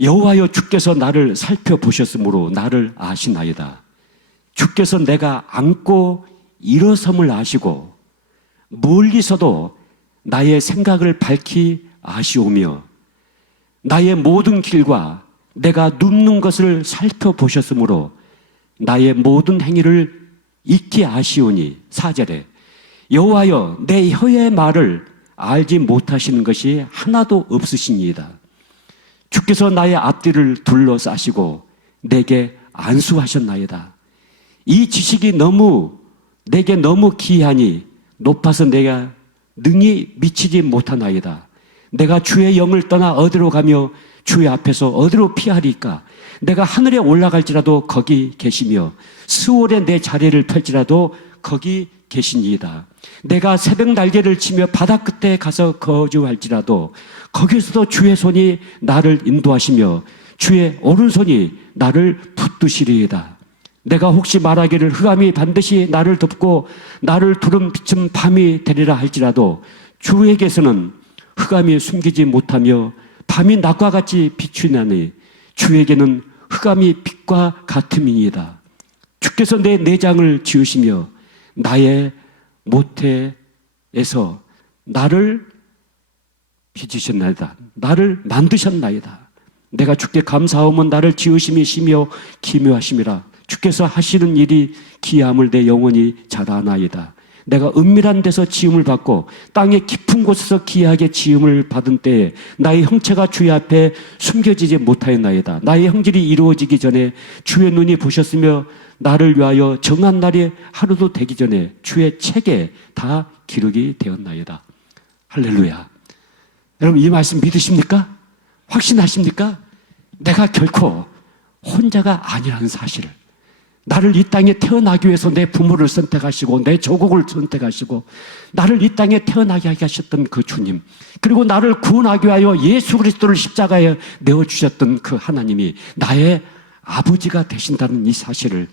여호와여, 주께서 나를 살펴보셨으므로 나를 아시나이다. 주께서 내가 앉고 일어섬을 아시고 멀리서도 나의 생각을 밝히 아시오며 나의 모든 길과 내가 눕는 것을 살펴보셨으므로 나의 모든 행위를 익히 아시오니. 4절에 여호와여, 내 혀의 말을 알지 못하시는 것이 하나도 없으시니이다. 주께서 나의 앞뒤를 둘러싸시고 내게 안수하셨나이다. 이 지식이 내게 너무 기이하니 높아서 내가 능히 미치지 못하나이다. 내가 주의 영을 떠나 어디로 가며 주의 앞에서 어디로 피하리까? 내가 하늘에 올라갈지라도 거기 계시며 스월에 내 자리를 펼지라도 거기 계시니이다. 내가 새벽 날개를 치며 바다 끝에 가서 거주할지라도 거기서도 주의 손이 나를 인도하시며 주의 오른손이 나를 붙드시리이다. 내가 혹시 말하기를 흑암이 반드시 나를 덮고 나를 두른 빛은 밤이 되리라 할지라도 주에게서는 흑암이 숨기지 못하며 밤이 낮과 같이 비추나니 주에게는 흑암이 빛과 같음이니이다. 주께서 내 내장을 지으시며 나의 모태에서 나를 빚으셨나이다. 나를 만드셨나이다. 내가 주께 감사하면 나를 지으심이시며 기묘하심이라. 주께서 하시는 일이 기함을 내 영혼이 잘 아나이다. 내가 은밀한 데서 지음을 받고 땅의 깊은 곳에서 기이하게 지음을 받은 때에 나의 형체가 주의 앞에 숨겨지지 못하였나이다. 나의 형질이 이루어지기 전에 주의 눈이 보셨으며 나를 위하여 정한 날이 하루도 되기 전에 주의 책에 다 기록이 되었나이다. 할렐루야. 여러분 이 말씀 믿으십니까? 확신하십니까? 내가 결코 혼자가 아니라는 사실을, 나를 이 땅에 태어나기 위해서 내 부모를 선택하시고 내 조국을 선택하시고 나를 이 땅에 태어나게 하셨던 그 주님, 그리고 나를 구원하기 위하여 예수 그리스도를 십자가에 내어주셨던 그 하나님이 나의 아버지가 되신다는 이 사실을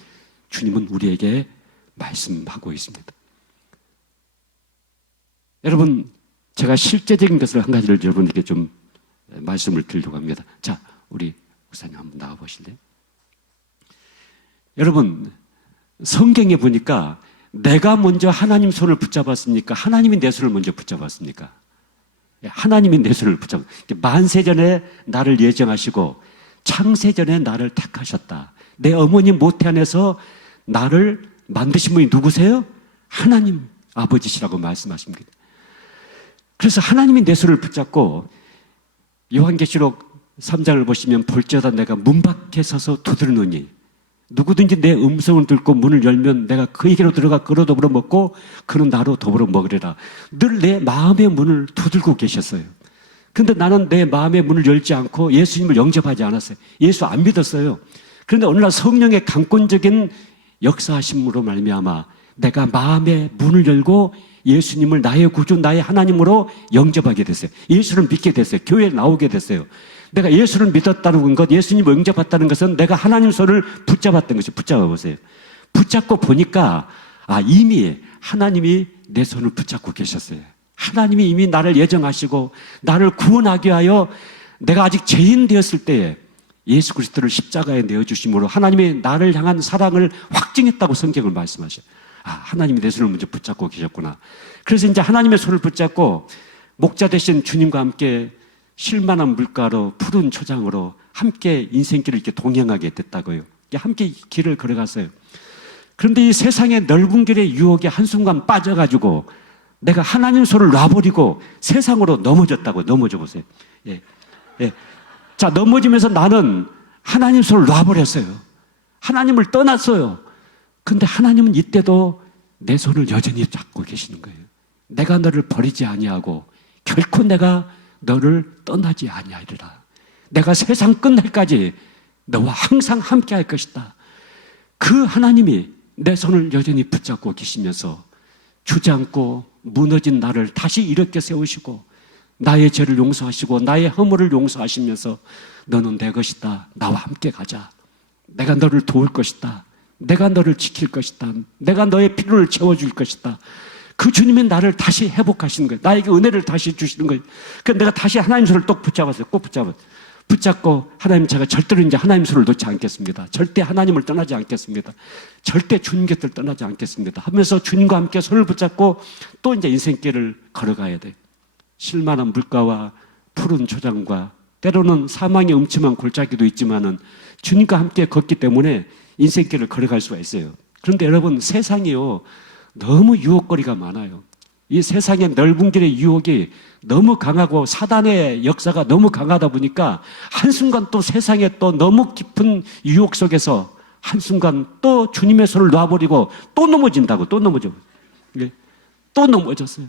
주님은 우리에게 말씀하고 있습니다. 여러분, 제가 실제적인 것을 한 가지를 여러분에게 좀 말씀을 드리려고 합니다. 자, 우리 목사님 한번 나와 보실래요? 여러분, 성경에 보니까 내가 먼저 하나님 손을 붙잡았습니까? 하나님이 내 손을 먼저 붙잡았습니까? 하나님이 내 손을 붙잡았습니다. 만세전에 나를 예정하시고 창세전에 나를 택하셨다. 내 어머니 모태 안에서 나를 만드신 분이 누구세요? 하나님 아버지시라고 말씀하십니다. 그래서 하나님이 내 손을 붙잡고 요한계시록 3장을 보시면 볼지어다 내가 문 밖에 서서 두드리노니 누구든지 내 음성을 듣고 문을 열면 내가 그에게로 들어가 그로 더불어 먹고 그는 나로 더불어 먹으리라. 늘 내 마음의 문을 두들고 계셨어요. 근데 나는 내 마음의 문을 열지 않고 예수님을 영접하지 않았어요. 예수 안 믿었어요. 그런데 어느 날 성령의 강권적인 역사하심으로 말미암아 내가 마음의 문을 열고 예수님을 나의 구주, 나의 하나님으로 영접하게 됐어요. 예수를 믿게 됐어요. 교회에 나오게 됐어요. 내가 예수를 믿었다는 것, 예수님을 영접했다는 것은 내가 하나님 손을 붙잡았던 것이, 붙잡아 보세요. 붙잡고 보니까 이미 하나님이 내 손을 붙잡고 계셨어요. 하나님이 이미 나를 예정하시고 나를 구원하기 위하여 내가 아직 죄인 되었을 때에 예수 그리스도를 십자가에 내어주심으로 하나님이 나를 향한 사랑을 확증했다고 성경을 말씀하셔요. 하나님이 내 손을 먼저 붙잡고 계셨구나. 그래서 이제 하나님의 손을 붙잡고 목자 되신 주님과 함께 쉴만한 물가로 푸른 초장으로 함께 인생길을 이렇게 동행하게 됐다고요. 함께 길을 걸어갔어요. 그런데 이 세상의 넓은 길의 유혹에 한순간 빠져가지고 내가 하나님 손을 놔버리고 세상으로 넘어졌다고요. 넘어져 보세요. 예. 자, 넘어지면서 나는 하나님 손을 놔버렸어요. 하나님을 떠났어요. 근데 하나님은 이때도 내 손을 여전히 잡고 계시는 거예요. 내가 너를 버리지 아니하고 결코 내가 너를 떠나지 아니하리라. 내가 세상 끝날까지 너와 항상 함께 할 것이다. 그 하나님이 내 손을 여전히 붙잡고 계시면서 주저앉고 무너진 나를 다시 일으켜 세우시고 나의 죄를 용서하시고 나의 허물을 용서하시면서 너는 내 것이다. 나와 함께 가자. 내가 너를 도울 것이다. 내가 너를 지킬 것이다. 내가 너의 필요를 채워줄 것이다. 그 주님이 나를 다시 회복하시는 거예요. 나에게 은혜를 다시 주시는 거예요. 그래서 내가 다시 하나님 손을 또 붙잡았어요. 꼭 붙잡고 하나님, 제가 절대로 이제 하나님 손을 놓지 않겠습니다. 절대 하나님을 떠나지 않겠습니다. 절대 주님 곁을 떠나지 않겠습니다. 하면서 주님과 함께 손을 붙잡고 또 이제 인생길을 걸어가야 돼요. 쉴만한 물가와 푸른 초장과 때로는 사망의 음침한 골짜기도 있지만은 주님과 함께 걷기 때문에 인생길을 걸어갈 수가 있어요. 그런데 여러분, 세상이요, 너무 유혹거리가 많아요. 이 세상의 넓은 길의 유혹이 너무 강하고 사단의 역사가 너무 강하다 보니까 한순간 또 세상에 또 너무 깊은 유혹 속에서 한순간 또 주님의 손을 놔버리고 또 넘어진다고, 또 넘어져. 또 넘어졌어요.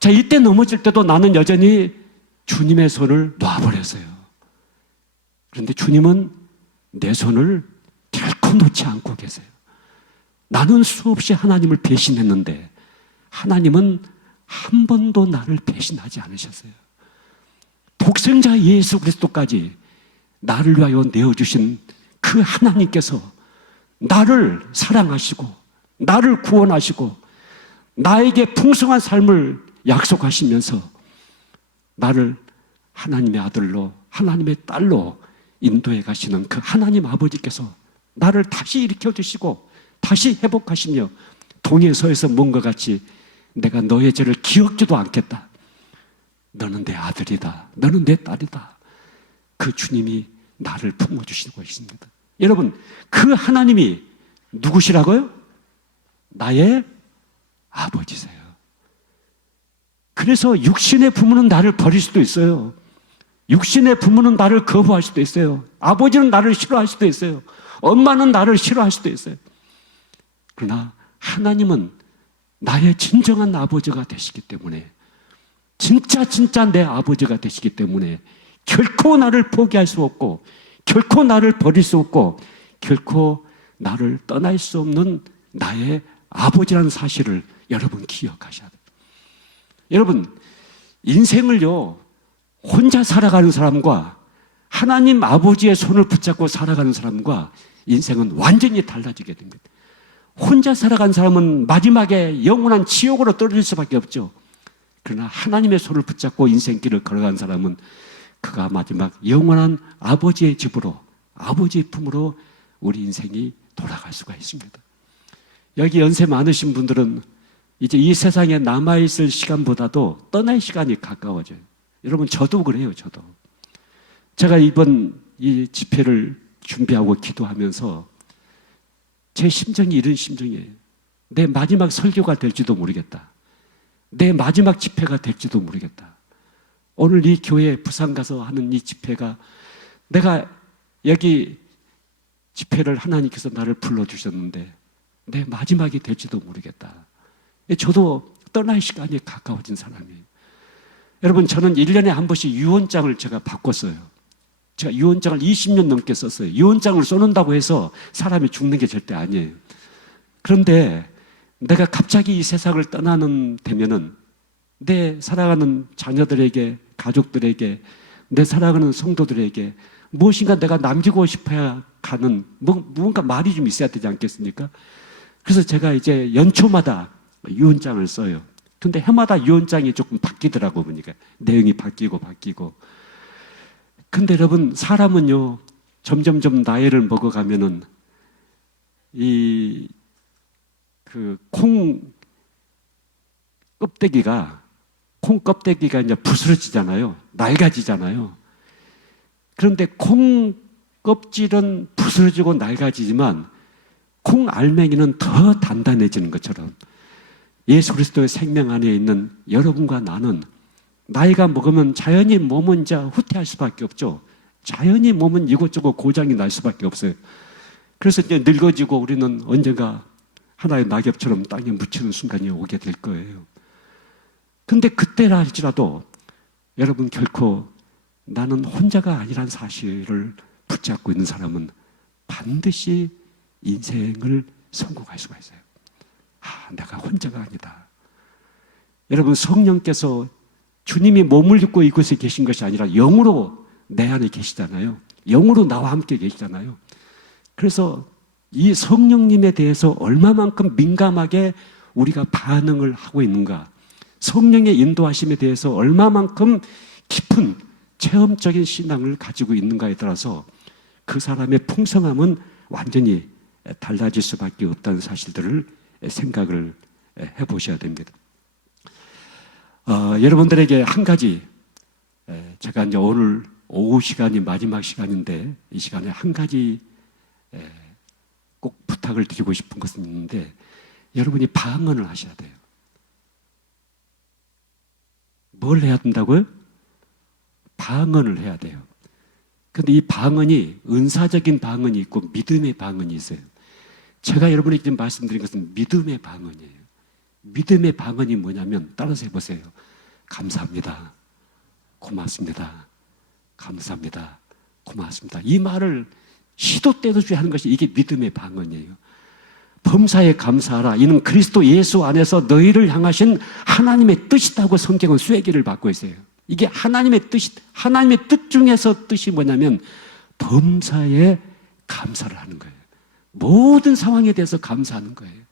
자, 이때 넘어질 때도 나는 여전히 주님의 손을 놔버렸어요. 그런데 주님은 내 손을 결코 놓지 않고 계세요. 나는 수없이 하나님을 배신했는데 하나님은 한 번도 나를 배신하지 않으셨어요. 독생자 예수 그리스도까지 나를 위하여 내어주신 그 하나님께서 나를 사랑하시고 나를 구원하시고 나에게 풍성한 삶을 약속하시면서 나를 하나님의 아들로, 하나님의 딸로 인도해 가시는 그 하나님 아버지께서 나를 다시 일으켜 주시고 다시 회복하시며 동해서에서 뭔가 같이 내가 너의 죄를 기억지도 않겠다. 너는 내 아들이다. 너는 내 딸이다. 그 주님이 나를 품어주시고 계십니다. 여러분, 그 하나님이 누구시라고요? 나의 아버지세요. 그래서 육신의 부모는 나를 버릴 수도 있어요. 육신의 부모는 나를 거부할 수도 있어요. 아버지는 나를 싫어할 수도 있어요. 엄마는 나를 싫어할 수도 있어요. 그러나 하나님은 나의 진정한 아버지가 되시기 때문에, 진짜 내 아버지가 되시기 때문에 결코 나를 포기할 수 없고, 결코 나를 버릴 수 없고, 결코 나를 떠날 수 없는 나의 아버지라는 사실을 여러분 기억하셔야 돼요. 여러분, 인생을요, 혼자 살아가는 사람과 하나님 아버지의 손을 붙잡고 살아가는 사람과 인생은 완전히 달라지게 됩니다. 혼자 살아간 사람은 마지막에 영원한 지옥으로 떨어질 수밖에 없죠. 그러나 하나님의 손을 붙잡고 인생길을 걸어간 사람은 그가 마지막 영원한 아버지의 집으로, 아버지의 품으로 우리 인생이 돌아갈 수가 있습니다. 여기 연세 많으신 분들은 이제 이 세상에 남아있을 시간보다도 떠날 시간이 가까워져요. 여러분, 저도 그래요. 저도. 제가 이번 이 집회를 준비하고 기도하면서 제 심정이 이런 심정이에요. 내 마지막 설교가 될지도 모르겠다. 내 마지막 집회가 될지도 모르겠다. 오늘 이 교회 부산 가서 하는 이 집회가, 내가 여기 집회를 하나님께서 나를 불러주셨는데 내 마지막이 될지도 모르겠다. 저도 떠날 시간이 가까워진 사람이에요. 여러분, 저는 1년에 한 번씩 유언장을 제가 바꿨어요. 제가 유언장을 20년 넘게 썼어요. 유언장을 써놓는다고 해서 사람이 죽는 게 절대 아니에요. 그런데 내가 갑자기 이 세상을 떠나는 되면은 내 사랑하는 자녀들에게, 가족들에게, 내 사랑하는 성도들에게 무엇인가 내가 남기고 싶어야 가는 무언가 말이 좀 있어야 되지 않겠습니까? 그래서 제가 이제 연초마다 유언장을 써요. 근데 해마다 유언장이 조금 바뀌더라고 보니까. 내용이 바뀌고. 근데 여러분, 사람은요, 점점점 나이를 먹어가면은 콩 껍데기가 이제 부스러지잖아요. 낡아지잖아요. 그런데 콩 껍질은 부스러지고 낡아지지만 콩 알맹이는 더 단단해지는 것처럼 예수 그리스도의 생명 안에 있는 여러분과 나는 나이가 먹으면 자연히 몸은 이제 후퇴할 수밖에 없죠. 자연히 몸은 이곳저곳 고장이 날 수밖에 없어요. 그래서 이제 늙어지고 우리는 언젠가 하나의 낙엽처럼 땅에 묻히는 순간이 오게 될 거예요. 근데 그때라 할지라도 여러분, 결코 나는 혼자가 아니란 사실을 붙잡고 있는 사람은 반드시 인생을 성공할 수가 있어요. 내가 혼자가 아니다. 여러분, 성령께서 주님이 몸을 입고 이곳에 계신 것이 아니라 영으로 내 안에 계시잖아요. 영으로 나와 함께 계시잖아요. 그래서 이 성령님에 대해서 얼마만큼 민감하게 우리가 반응을 하고 있는가, 성령의 인도하심에 대해서 얼마만큼 깊은 체험적인 신앙을 가지고 있는가에 따라서 그 사람의 풍성함은 완전히 달라질 수밖에 없다는 사실들을 생각을 해보셔야 됩니다. 여러분들에게 한 가지, 제가 이제 오늘 오후 시간이 마지막 시간인데 이 시간에 한 가지 꼭 부탁을 드리고 싶은 것은 있는데, 여러분이 방언을 하셔야 돼요. 뭘 해야 된다고요? 방언을 해야 돼요. 근데 이 방언이 은사적인 방언이 있고 믿음의 방언이 있어요. 제가 여러분에게 지금 말씀드린 것은 믿음의 방언이에요. 믿음의 방언이 뭐냐면, 따라서 해보세요. 감사합니다. 고맙습니다. 감사합니다. 고맙습니다. 이 말을 시도 때도 주에 하는 것이 이게 믿음의 방언이에요. 범사에 감사하라. 이는 그리스도 예수 안에서 너희를 향하신 하나님의 뜻이다고 성경은 쐐기를 받고 있어요. 이게 하나님의 뜻 중에서 뜻이 뭐냐면 범사에 감사를 하는 거예요. 모든 상황에 대해서 감사하는 거예요.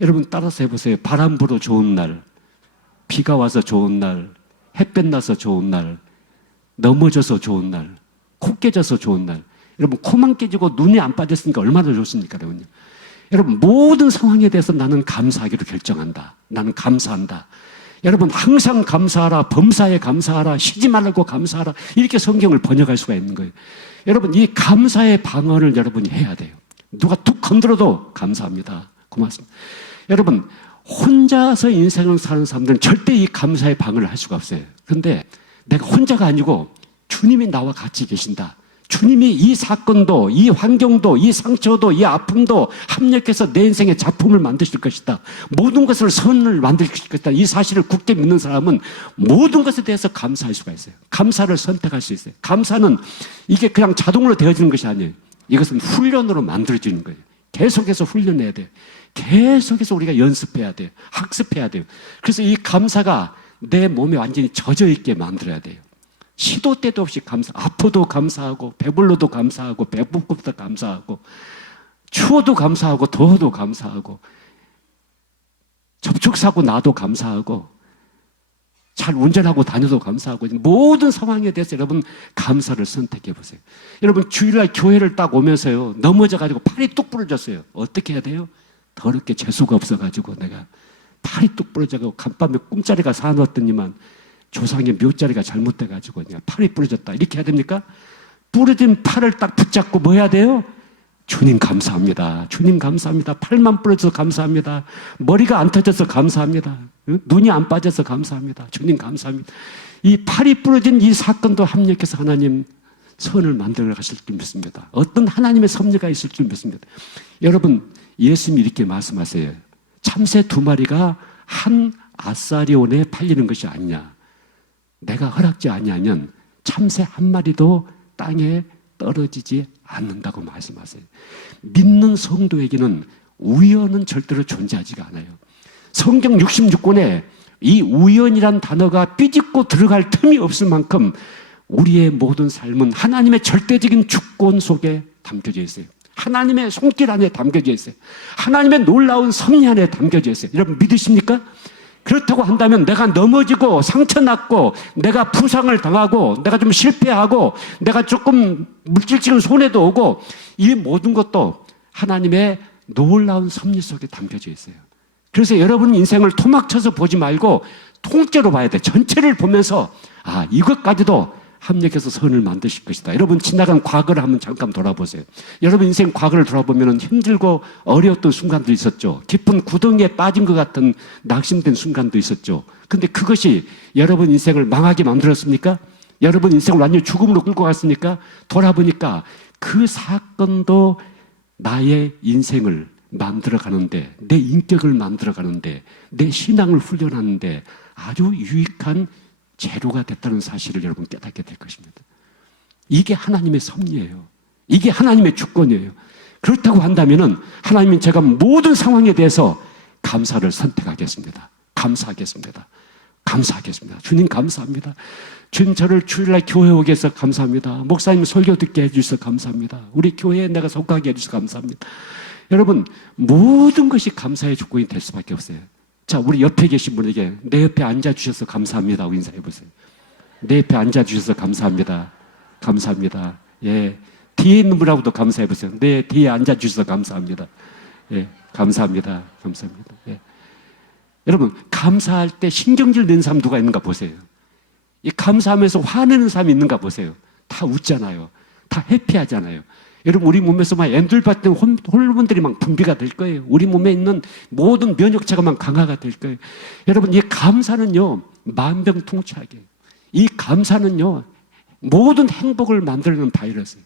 여러분, 따라서 해보세요. 바람 불어 좋은 날, 비가 와서 좋은 날, 햇볕 나서 좋은 날, 넘어져서 좋은 날, 코 깨져서 좋은 날. 여러분, 코만 깨지고 눈이 안 빠졌으니까 얼마나 좋습니까, 여러분? 여러분, 모든 상황에 대해서 나는 감사하기로 결정한다. 나는 감사한다. 여러분, 항상 감사하라, 범사에 감사하라, 쉬지 말고 감사하라, 이렇게 성경을 번역할 수가 있는 거예요. 여러분, 이 감사의 방언을 여러분이 해야 돼요. 누가 툭 건드려도 감사합니다. 고맙습니다. 여러분, 혼자서 인생을 사는 사람들은 절대 이 감사의 방을 할 수가 없어요. 그런데 내가 혼자가 아니고 주님이 나와 같이 계신다. 주님이 이 사건도, 이 환경도, 이 상처도, 이 아픔도 합력해서 내 인생의 작품을 만드실 것이다. 모든 것을 선을 만드실 것이다. 이 사실을 굳게 믿는 사람은 모든 것에 대해서 감사할 수가 있어요. 감사를 선택할 수 있어요. 감사는 이게 그냥 자동으로 되어지는 것이 아니에요. 이것은 훈련으로 만들어지는 거예요. 계속해서 훈련해야 돼요. 계속해서 우리가 연습해야 돼요. 학습해야 돼요. 그래서 이 감사가 내 몸에 완전히 젖어 있게 만들어야 돼요. 시도 때도 없이 아파도 감사하고, 배불러도 감사하고, 배고프다 감사하고, 추워도 감사하고, 더워도 감사하고, 접촉사고 나도 감사하고, 잘 운전하고 다녀도 감사하고, 모든 상황에 대해서 여러분 감사를 선택해 보세요. 여러분 주일날 교회를 딱 오면서요, 넘어져가지고 팔이 뚝 부러졌어요. 어떻게 해야 돼요? 더럽게 재수가 없어가지고 내가 팔이 뚝 부러져가지고 간밤에 꿈자리가 사놓았더니만 조상의 묘자리가 잘못돼가지고 그냥 팔이 부러졌다. 이렇게 해야 됩니까? 부러진 팔을 딱 붙잡고 뭐 해야 돼요? 주님 감사합니다. 주님 감사합니다. 팔만 부러져서 감사합니다. 머리가 안 터져서 감사합니다. 눈이 안 빠져서 감사합니다. 주님 감사합니다. 이 팔이 부러진 이 사건도 합력해서 하나님 선을 만들어 가실 줄 믿습니다. 어떤 하나님의 섭리가 있을 줄 믿습니다. 여러분 예수님이 이렇게 말씀하세요. 참새 2마리가 한 아사리온에 팔리는 것이 아니냐. 내가 허락지 아니하면 참새 1마리도 땅에 떨어지지 않는다고 말씀하세요. 믿는 성도에게는 우연은 절대로 존재하지가 않아요. 성경 66권에 이 우연이란 단어가 삐집고 들어갈 틈이 없을 만큼 우리의 모든 삶은 하나님의 절대적인 주권 속에 담겨져 있어요. 하나님의 손길 안에 담겨져 있어요. 하나님의 놀라운 섭리 안에 담겨져 있어요. 여러분 믿으십니까? 그렇다고 한다면 내가 넘어지고 상처났고 내가 부상을 당하고 내가 좀 실패하고 내가 조금 물질적인 손해도 오고 이 모든 것도 하나님의 놀라운 섭리 속에 담겨져 있어요. 그래서 여러분 인생을 토막쳐서 보지 말고 통째로 봐야 돼. 전체를 보면서 아 이것까지도 합력해서 선을 만드실 것이다. 여러분 지나간 과거를 한번 잠깐 돌아보세요. 여러분 인생 과거를 돌아보면 힘들고 어려웠던 순간도 있었죠. 깊은 구덩이에 빠진 것 같은 낙심된 순간도 있었죠. 근데 그것이 여러분 인생을 망하게 만들었습니까? 여러분 인생을 완전히 죽음으로 끌고 갔습니까? 돌아보니까 그 사건도 나의 인생을 만들어가는데, 내 인격을 만들어가는데, 내 신앙을 훈련하는데 아주 유익한 재료가 됐다는 사실을 여러분 깨닫게 될 것입니다. 이게 하나님의 섭리예요. 이게 하나님의 주권이에요. 그렇다고 한다면은 하나님은 제가 모든 상황에 대해서 감사를 선택하겠습니다. 감사하겠습니다. 감사하겠습니다. 주님 감사합니다. 주님 저를 주일날 교회 오게 해서 감사합니다. 목사님 설교 듣게 해주셔서 감사합니다. 우리 교회에 내가 속하게 해주셔서 감사합니다. 여러분 모든 것이 감사의 조건이 될 수밖에 없어요. 자, 우리 옆에 계신 분에게 내 옆에 앉아주셔서 감사합니다 하고 인사해 보세요. 내 옆에 앉아주셔서 감사합니다. 감사합니다. 예. 뒤에 있는 분하고도 감사해 보세요. 내 뒤에 앉아주셔서 감사합니다. 예. 감사합니다. 감사합니다. 예. 여러분, 감사할 때 신경질 내는 사람 누가 있는가 보세요. 이 감사하면서 화내는 사람이 있는가 보세요. 다 웃잖아요. 다 해피하잖아요. 여러분 우리 몸에서 막 엔돌파틴 호르몬들이 막 분비가 될 거예요. 우리 몸에 있는 모든 면역체가 막 강화가 될 거예요. 여러분 이 감사는요 만병통치약이에요. 이 감사는요 모든 행복을 만들어내는 바이러스예요.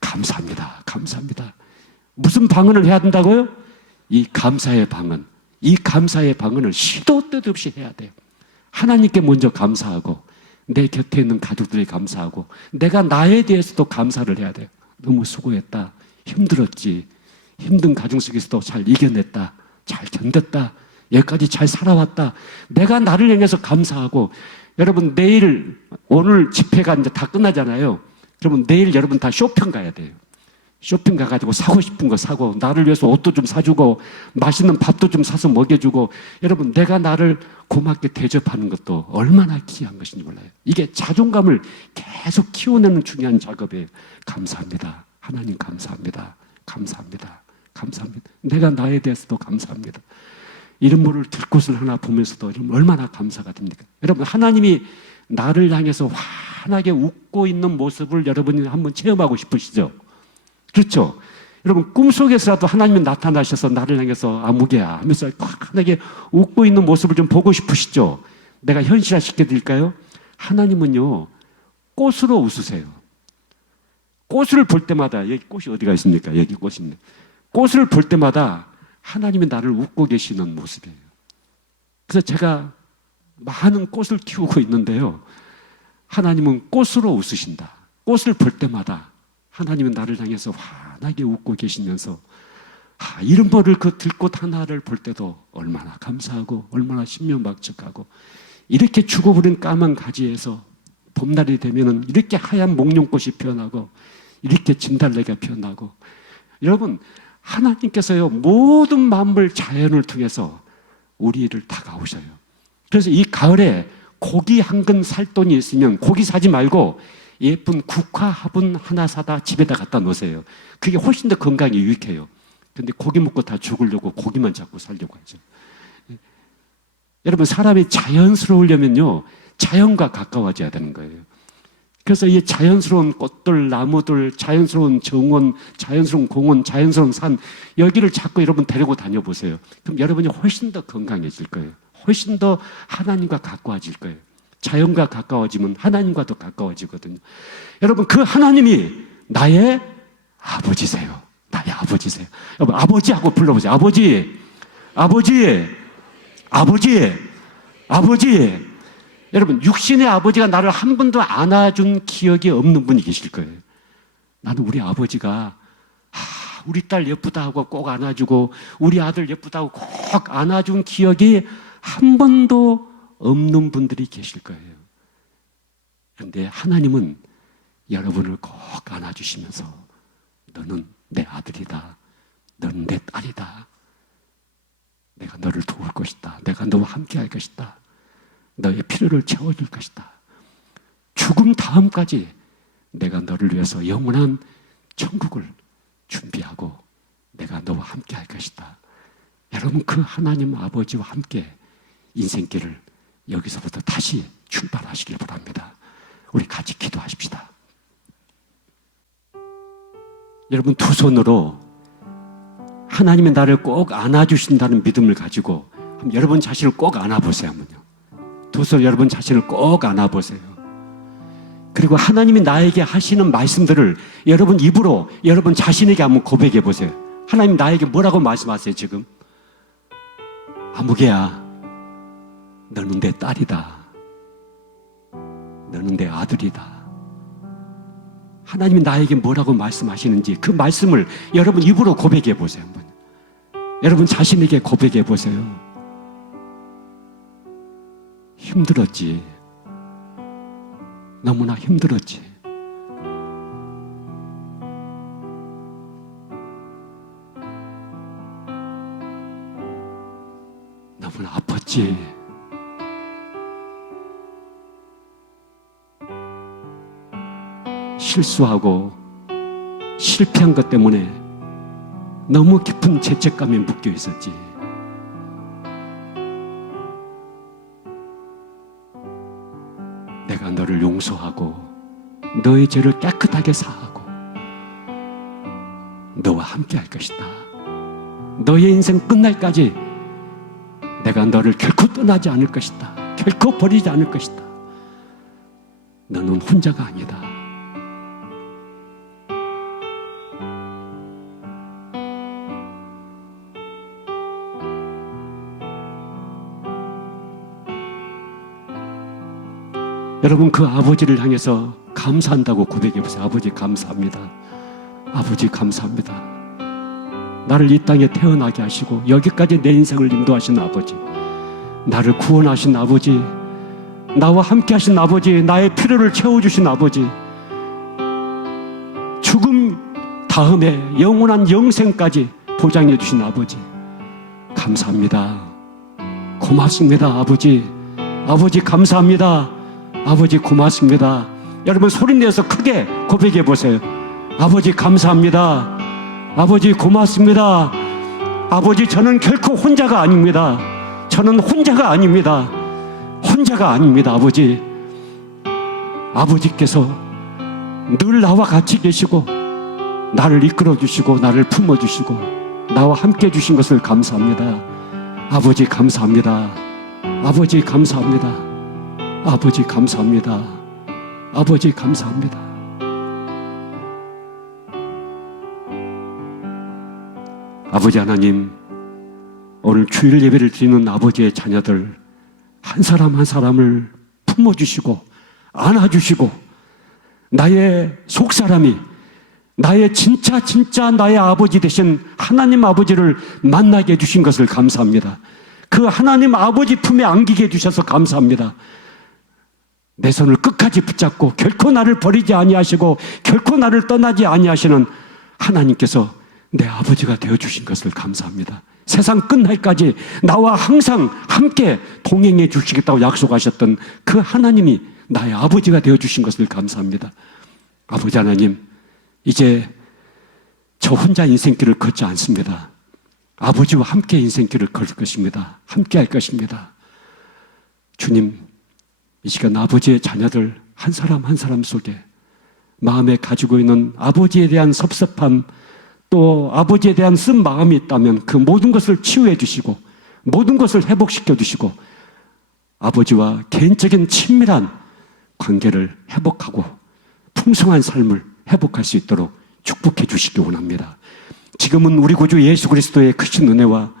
감사합니다. 감사합니다. 무슨 방언을 해야 된다고요? 이 감사의 방언. 이 감사의 방언을 시도 때도 없이 해야 돼요. 하나님께 먼저 감사하고 내 곁에 있는 가족들이 감사하고 내가 나에 대해서도 감사를 해야 돼요. 너무 수고했다. 힘들었지. 힘든 가정 속에서도 잘 이겨냈다. 잘 견뎠다. 여기까지 잘 살아왔다. 내가 나를 향해서 감사하고 여러분 내일 오늘 집회가 이제 다 끝나잖아요. 그러면 내일 여러분 다 쇼핑 가야 돼요. 쇼핑 가가지고 사고 싶은 거 사고 나를 위해서 옷도 좀 사주고 맛있는 밥도 좀 사서 먹여주고 여러분 내가 나를 고맙게 대접하는 것도 얼마나 귀한 것인지 몰라요. 이게 자존감을 계속 키워내는 중요한 작업이에요. 감사합니다. 하나님 감사합니다. 감사합니다. 감사합니다. 내가 나에 대해서도 감사합니다. 이런 물을 들 곳을 하나 보면서도 얼마나 감사가 됩니까? 여러분 하나님이 나를 향해서 환하게 웃고 있는 모습을 여러분이 한번 체험하고 싶으시죠? 그렇죠? 여러분 꿈속에서라도 하나님이 나타나셔서 나를 향해서 아무개야 하면서 환하게 웃고 있는 모습을 좀 보고 싶으시죠? 내가 현실화 시켜드릴까요? 하나님은요 꽃으로 웃으세요. 꽃을 볼 때마다, 여기 꽃이 어디가 있습니까? 여기 꽃이 있네. 꽃을 볼 때마다 하나님이 나를 웃고 계시는 모습이에요. 그래서 제가 많은 꽃을 키우고 있는데요, 하나님은 꽃으로 웃으신다. 꽃을 볼 때마다 하나님은 나를 향해서 환하게 웃고 계시면서 이런 벌을 그 들꽃 하나를 볼 때도 얼마나 감사하고 얼마나 신명막측하고, 이렇게 죽어버린 까만 가지에서 봄날이 되면은 이렇게 하얀 목련꽃이 피어나고 이렇게 진달래가 피어나고, 여러분 하나님께서요 모든 만물 자연을 통해서 우리를 다가오셔요. 그래서 이 가을에 고기 한 근 살 돈이 있으면 고기 사지 말고 예쁜 국화 화분 하나 사다 집에다 갖다 놓으세요. 그게 훨씬 더 건강에 유익해요. 근데 고기 먹고 다 죽으려고 고기만 자꾸 살려고 하죠. 여러분 사람이 자연스러우려면요 자연과 가까워져야 되는 거예요. 그래서 이 자연스러운 꽃들, 나무들, 자연스러운 정원, 자연스러운 공원, 자연스러운 산, 여기를 자꾸 여러분 데리고 다녀보세요. 그럼 여러분이 훨씬 더 건강해질 거예요. 훨씬 더 하나님과 가까워질 거예요. 자연과 가까워지면 하나님과도 가까워지거든요. 여러분 그 하나님이 나의 아버지세요. 나의 아버지세요. 여러분 아버지하고 불러보세요. 아버지, 아버지, 아버지, 아버지. 여러분 육신의 아버지가 나를 한 번도 안아준 기억이 없는 분이 계실 거예요. 나는 우리 아버지가 우리 딸 예쁘다 하고 꼭 안아주고 우리 아들 예쁘다 하고 꼭 안아준 기억이 한 번도 없는 분들이 계실 거예요. 그런데 하나님은 여러분을 꼭 안아주시면서 너는 내 아들이다. 너는 내 딸이다. 내가 너를 도울 것이다. 내가 너와 함께 할 것이다. 너의 필요를 채워줄 것이다. 죽음 다음까지 내가 너를 위해서 영원한 천국을 준비하고 내가 너와 함께 할 것이다. 여러분 그 하나님 아버지와 함께 인생길을 여기서부터 다시 출발하시길 바랍니다. 우리 같이 기도하십시다. 여러분 두 손으로 하나님이 나를 꼭 안아주신다는 믿음을 가지고 여러분 자신을 꼭 안아보세요. 한번요. 두 손 여러분 자신을 꼭 안아보세요. 그리고 하나님이 나에게 하시는 말씀들을 여러분 입으로 여러분 자신에게 한번 고백해 보세요. 하나님 나에게 뭐라고 말씀하세요 지금? 아무개야, 너는 내 딸이다. 너는 내 아들이다. 하나님이 나에게 뭐라고 말씀하시는지 그 말씀을 여러분 입으로 고백해 보세요. 한번. 여러분 자신에게 고백해 보세요. 힘들었지. 너무나 힘들었지. 너무나 아팠지. 실수하고 실패한 것 때문에 너무 깊은 죄책감에 묶여 있었지. 내가 너를 용서하고 너의 죄를 깨끗하게 사하고 너와 함께 할 것이다. 너의 인생 끝날까지 내가 너를 결코 떠나지 않을 것이다. 결코 버리지 않을 것이다. 너는 혼자가 아니다. 여러분 그 아버지를 향해서 감사한다고 고백해 보세요. 아버지 감사합니다. 아버지 감사합니다. 나를 이 땅에 태어나게 하시고 여기까지 내 인생을 인도하신 아버지, 나를 구원하신 아버지, 나와 함께 하신 아버지, 나의 필요를 채워주신 아버지, 죽음 다음에 영원한 영생까지 보장해 주신 아버지, 감사합니다. 고맙습니다. 아버지, 아버지 감사합니다. 아버지 고맙습니다. 여러분 소리내서 크게 고백해 보세요. 아버지 감사합니다. 아버지 고맙습니다. 아버지 저는 결코 혼자가 아닙니다. 저는 혼자가 아닙니다. 혼자가 아닙니다. 아버지, 아버지께서 늘 나와 같이 계시고 나를 이끌어 주시고 나를 품어 주시고 나와 함께 해주신 것을 감사합니다. 아버지 감사합니다. 아버지 감사합니다. 아버지 감사합니다. 아버지 감사합니다. 아버지 하나님, 오늘 주일 예배를 드리는 아버지의 자녀들 한 사람 한 사람을 품어주시고 안아주시고 나의 속사람이 나의 진짜 나의 아버지 되신 하나님 아버지를 만나게 해주신 것을 감사합니다. 그 하나님 아버지 품에 안기게 해주셔서 감사합니다. 내 손을 끝까지 붙잡고 결코 나를 버리지 아니하시고 결코 나를 떠나지 아니하시는 하나님께서 내 아버지가 되어주신 것을 감사합니다. 세상 끝날까지 나와 항상 함께 동행해 주시겠다고 약속하셨던 그 하나님이 나의 아버지가 되어주신 것을 감사합니다. 아버지 하나님, 이제 저 혼자 인생길을 걷지 않습니다. 아버지와 함께 인생길을 걸 것입니다. 함께 할 것입니다. 주님, 이 시간 아버지의 자녀들 한 사람 한 사람 속에 마음에 가지고 있는 아버지에 대한 섭섭함, 또 아버지에 대한 쓴 마음이 있다면 그 모든 것을 치유해 주시고 모든 것을 회복시켜 주시고 아버지와 개인적인 친밀한 관계를 회복하고 풍성한 삶을 회복할 수 있도록 축복해 주시기 원합니다. 지금은 우리 구주 예수 그리스도의 크신 은혜와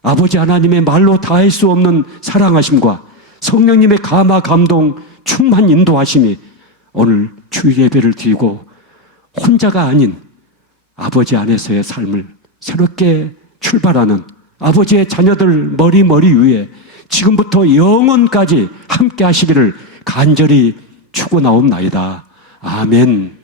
아버지 하나님의 말로 다할 수 없는 사랑하심과 성령님의 감화 감동 충만 인도하심이 오늘 주일 예배를 드리고 혼자가 아닌 아버지 안에서의 삶을 새롭게 출발하는 아버지의 자녀들 머리 위에 지금부터 영원까지 함께 하시기를 간절히 축원하옵나이다. 아멘.